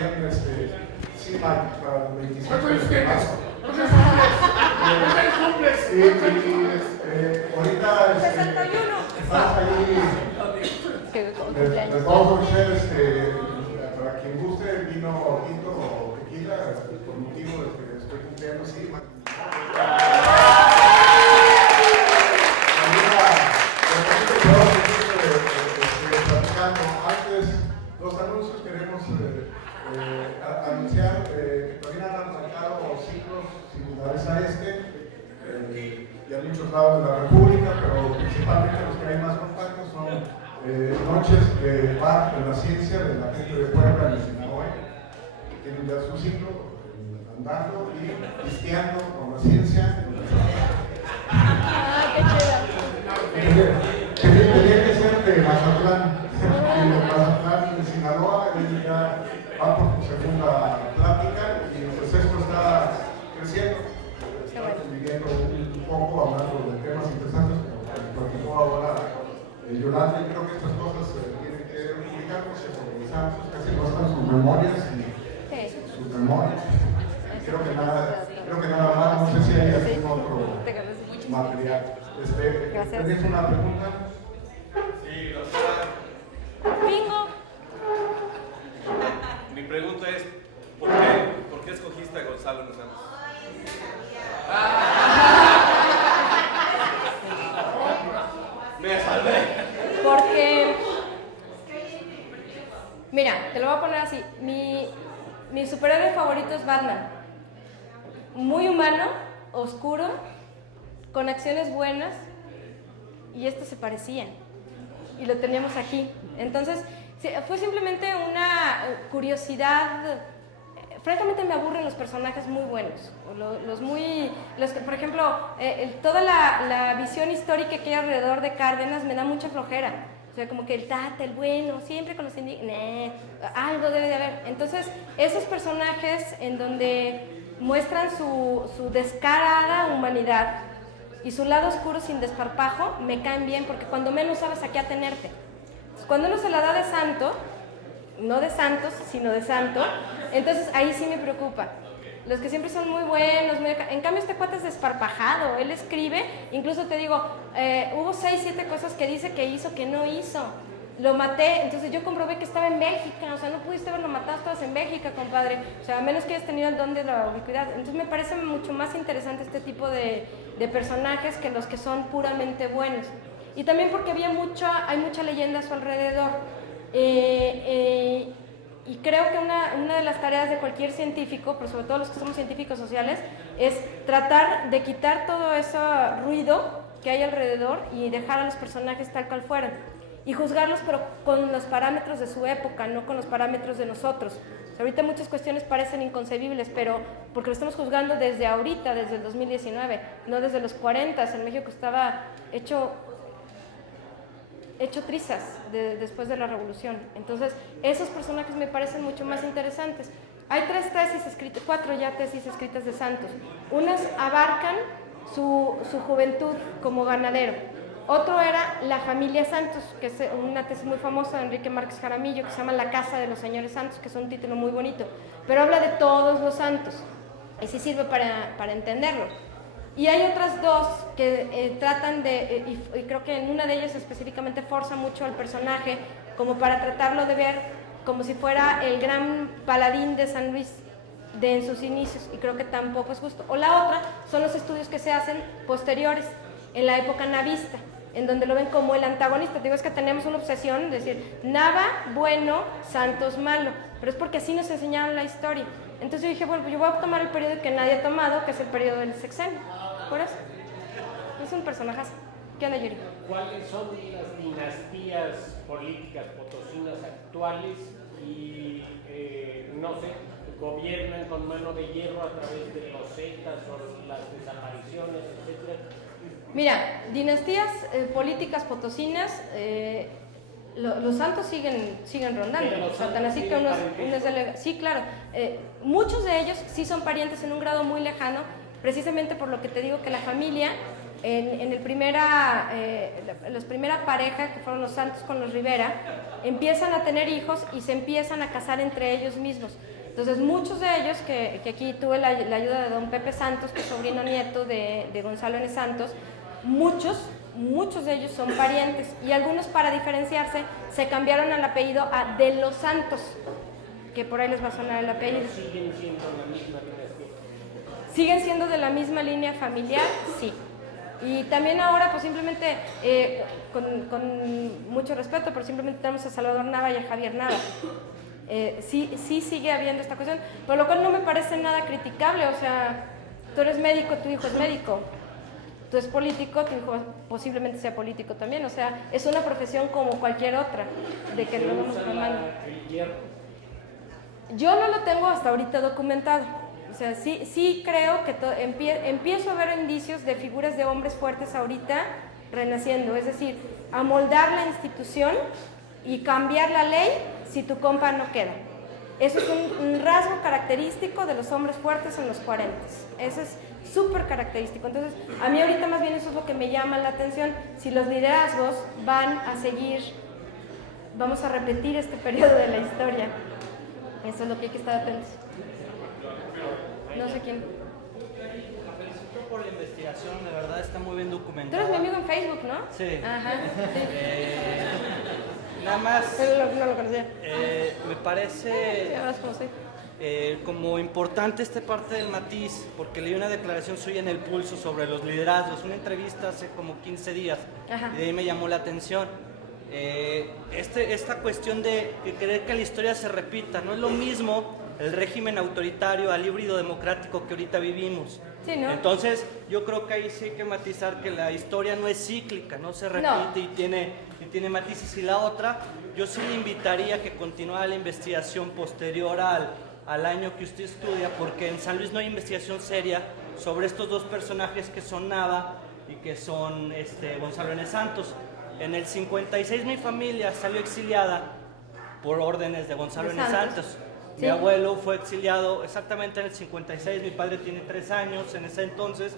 también, sí, Mike, para el 27 ¿Cuántos años de tienes? marzo. ¿Cuántos años cumples? Sí, ahorita estás ahí. Les vamos a ofrecer, para quien guste, vino tinto o tequila, por motivo de que estoy cumpliendo, sí. Antes, los anuncios queremos anunciar que también han arrancado ciclos similares a y en muchos lados de la República, pero principalmente los que hay más contactos son noches de bar de la ciencia de la gente de Puebla y Sinaloa, que tienen ya su ciclo andando y pisteando con la ciencia. ¡Qué chido! Tenía que ser de Mazatlán, y de Mazatlán de Sinaloa, y ya va por su segunda plática, y pues esto está creciendo, está conviviendo un poco, hablando de temas interesantes, como platicó ahora Yolanda, y creo que estas cosas tienen que publicarse, organizarse, casi no están sus memorias, sus memorias. Creo que nada más, no sé si hay algún otro material. ¿Tienes una pregunta? Sí, doctora. Bingo. Mi pregunta es, ¿por qué escogiste a Gonzalo Lozano? Me salvé. Porque, mira, te lo voy a poner así. Mi superhéroe favorito es Batman. Muy humano, oscuro, con acciones buenas, y estos se parecían. Y lo teníamos aquí. Entonces, fue simplemente una curiosidad. Francamente me aburren los personajes muy buenos. Por ejemplo, toda la visión histórica que hay alrededor de Cárdenas me da mucha flojera. O sea, como que el Tata, el bueno, siempre con los indígenas, algo debe de haber. Entonces, esos personajes en donde muestran su descarada humanidad y su lado oscuro sin desparpajo, me caen bien, porque cuando menos sabes a qué atenerte. Cuando uno se la da de santo, no de santos, sino de santo, entonces ahí sí me preocupa. Los que siempre son muy buenos, en cambio este cuate es desparpajado, él escribe, incluso te digo, hubo 6, 7 cosas que dice que hizo, que no hizo. Lo maté, entonces yo comprobé que estaba en Bélgica, o sea, no pudiste haberlo matado, estabas en Bélgica, compadre, o sea, a menos que hayas tenido el don de la ubicuidad. Entonces me parece mucho más interesante este tipo de personajes que los que son puramente buenos. Y también porque hay mucha leyenda a su alrededor. Y creo que una de las tareas de cualquier científico, pero sobre todo los que somos científicos sociales, es tratar de quitar todo ese ruido que hay alrededor y dejar a los personajes tal cual fueran. Y juzgarlos, pero con los parámetros de su época, no con los parámetros de nosotros. O sea, ahorita muchas cuestiones parecen inconcebibles, pero porque lo estamos juzgando desde ahorita, desde el 2019, no desde los 40, en México estaba hecho trizas después de la revolución. Entonces, esos personajes me parecen mucho más interesantes. Hay 4 ya tesis escritas de Santos. Unas abarcan su juventud como ganadero. Otro era La familia Santos, que es una tesis muy famosa de Enrique Márquez Jaramillo, que se llama La casa de los señores Santos, que es un título muy bonito, pero habla de todos los santos, y sí sirve para entenderlo. Y hay otras 2 que tratan y creo que en una de ellas específicamente forza mucho al personaje, como para tratarlo de ver como si fuera el gran paladín de San Luis en sus inicios, y creo que tampoco es justo. O la otra son los estudios que se hacen posteriores, en la época navista, en donde lo ven como el antagonista. Digo, es que tenemos una obsesión de decir, Nava bueno, Santos malo, pero es porque así nos enseñaron la historia. Entonces yo dije, bueno, pues yo voy a tomar el periodo que nadie ha tomado, que es el periodo del sexenio. Por eso, es un personaje. ¿Qué onda, Yuri? ¿Cuáles son las dinastías políticas potosinas actuales y, no sé, gobiernan con mano de hierro a través de los zetas o las desapariciones, etcétera? Mira, dinastías políticas potosinas, los santos siguen rondando. Tan así que sí, claro. Muchos de ellos sí son parientes en un grado muy lejano, precisamente por lo que te digo que la familia en la primera pareja, que fueron los Santos con los Rivera, empiezan a tener hijos y se empiezan a casar entre ellos mismos. Entonces, muchos de ellos, que aquí tuve la ayuda de don Pepe Santos, que es sobrino nieto de Gonzalo N. Santos, muchos de ellos son parientes, y algunos, para diferenciarse, se cambiaron el apellido a de los Santos, que por ahí les va a sonar el apellido. ¿Siguen siendo la misma dinastía? ¿Siguen siendo de la misma línea familiar? Sí. Y también ahora, pues simplemente, con mucho respeto, pero simplemente tenemos a Salvador Nava y a Javier Nava. Sí sigue habiendo esta cuestión, por lo cual no me parece nada criticable. O sea, tú eres médico, tu hijo es médico, tú eres político, tu hijo posiblemente sea político también. O sea, es una profesión como cualquier otra, de que lo vamos formando. ¿El hierro? Yo no lo tengo hasta ahorita documentado. O sea, sí creo que empiezo a ver indicios de figuras de hombres fuertes ahorita renaciendo. Es decir, amoldar la institución y cambiar la ley si tu compa no queda. Eso es un rasgo característico de los hombres fuertes en los 40. Eso es súper característico. Entonces, a mí ahorita más bien eso es lo que me llama la atención. Si los liderazgos van a seguir, vamos a repetir este periodo de la historia. Eso es lo que hay que estar atentos. No sé quién. La felicito por la investigación, de verdad está muy bien Tú documentada. eres mi amigo en Facebook, ¿no? Sí. Ajá, sí. Nada más, Pero no lo conocía. me parece Ya vas como soy. como importante esta parte del matiz, porque leí una declaración suya en El Pulso sobre los liderazgos, una entrevista hace como 15 días, Ajá. y de ahí me llamó la atención. Esta cuestión de querer que la historia se repita, no es lo mismo el régimen autoritario al híbrido democrático que ahorita vivimos. Sí, ¿no? Entonces, yo creo que ahí sí hay que matizar que la historia no es cíclica, no se repite No. y tiene matices. Y la otra, yo sí le invitaría a que continuara la investigación posterior al año que usted estudia, porque en San Luis no hay investigación seria sobre estos dos personajes que son Nava y que son Gonzalo N. Santos. En el 56 mi familia salió exiliada por órdenes de Gonzalo N. Santos. Sí. Mi abuelo fue exiliado exactamente en el 56, mi padre tiene 3 años en ese entonces,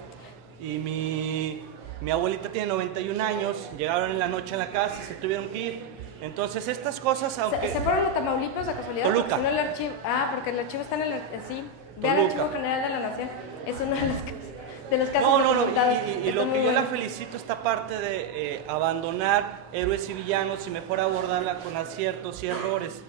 y mi abuelita tiene 91 años, llegaron en la noche a la casa y se tuvieron que ir. Entonces estas cosas, aunque... ¿Se fueron a Tamaulipas a casualidad? Toluca. Porque si no el archivo, porque el archivo está en el... Sí, ve al Toluca. Archivo General de la Nación. Es uno de los casos No, documentados. y Está lo muy que yo bueno. la felicito esta parte de abandonar héroes y villanos y mejor abordarla con aciertos y errores.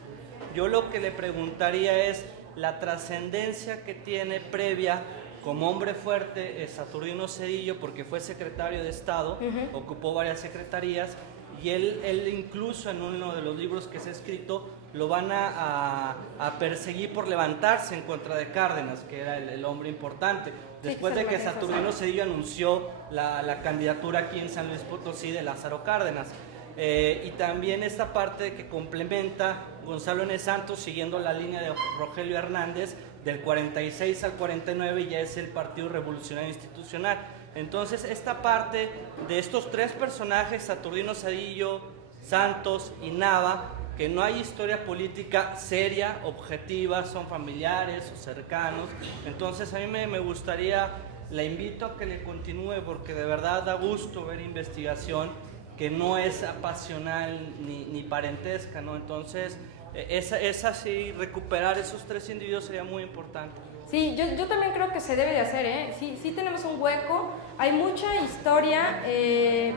Yo lo que le preguntaría es la trascendencia que tiene previa como hombre fuerte Saturnino Cedillo, porque fue secretario de Estado, ocupó varias secretarías, y él incluso en uno de los libros que se ha escrito lo van a perseguir por levantarse en contra de Cárdenas, que era el hombre importante. Después de que Saturnino Cedillo anunció la candidatura aquí en San Luis Potosí de Lázaro Cárdenas. Y también esta parte que complementa Gonzalo N. Santos siguiendo la línea de Rogelio Hernández del 46 al 49, ya es el Partido Revolucionario Institucional. Entonces esta parte de estos tres personajes, Saturnino Cedillo, Santos y Nava, que no hay historia política seria, objetiva, son familiares o cercanos. Entonces a mí me gustaría, la invito a que le continúe, porque de verdad da gusto ver investigación que no es pasional ni parentesca, ¿no? Entonces, es así, recuperar esos tres individuos sería muy importante. Sí, yo también creo que se debe de hacer, ¿eh? Sí tenemos un hueco, hay mucha historia en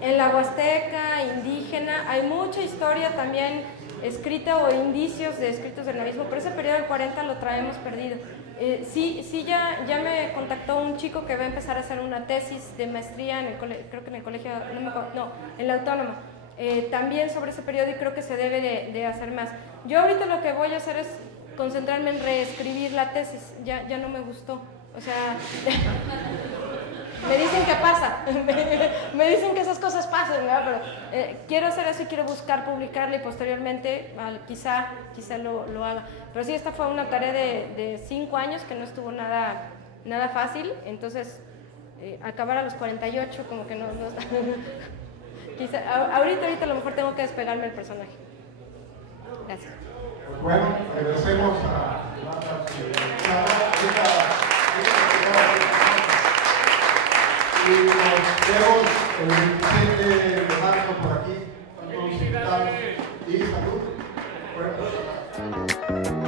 la Huasteca, indígena, hay mucha historia también escrita o indicios de escritos del navismo, pero ese periodo del 40 lo traemos perdido. Ya me contactó un chico que va a empezar a hacer una tesis de maestría en creo que en el colegio, en la Autónoma, también sobre ese periodo, y creo que se debe de hacer más. Yo ahorita lo que voy a hacer es concentrarme en reescribir la tesis, ya no me gustó, o sea, me dicen que pasa, me dicen que esas cosas pasan, ¿verdad? Pero quiero hacer eso y quiero buscar publicarla y posteriormente quizá lo haga. Pero sí, esta fue una tarea de 5 años que no estuvo nada fácil, entonces acabar a los 48 como que no está. Quizá, ahorita a lo mejor tengo que despegarme del personaje. Gracias. Pues bueno, agradecemos a Y nos vemos el 27 de marzo por aquí. Con todos invitados. Y salud. Bueno.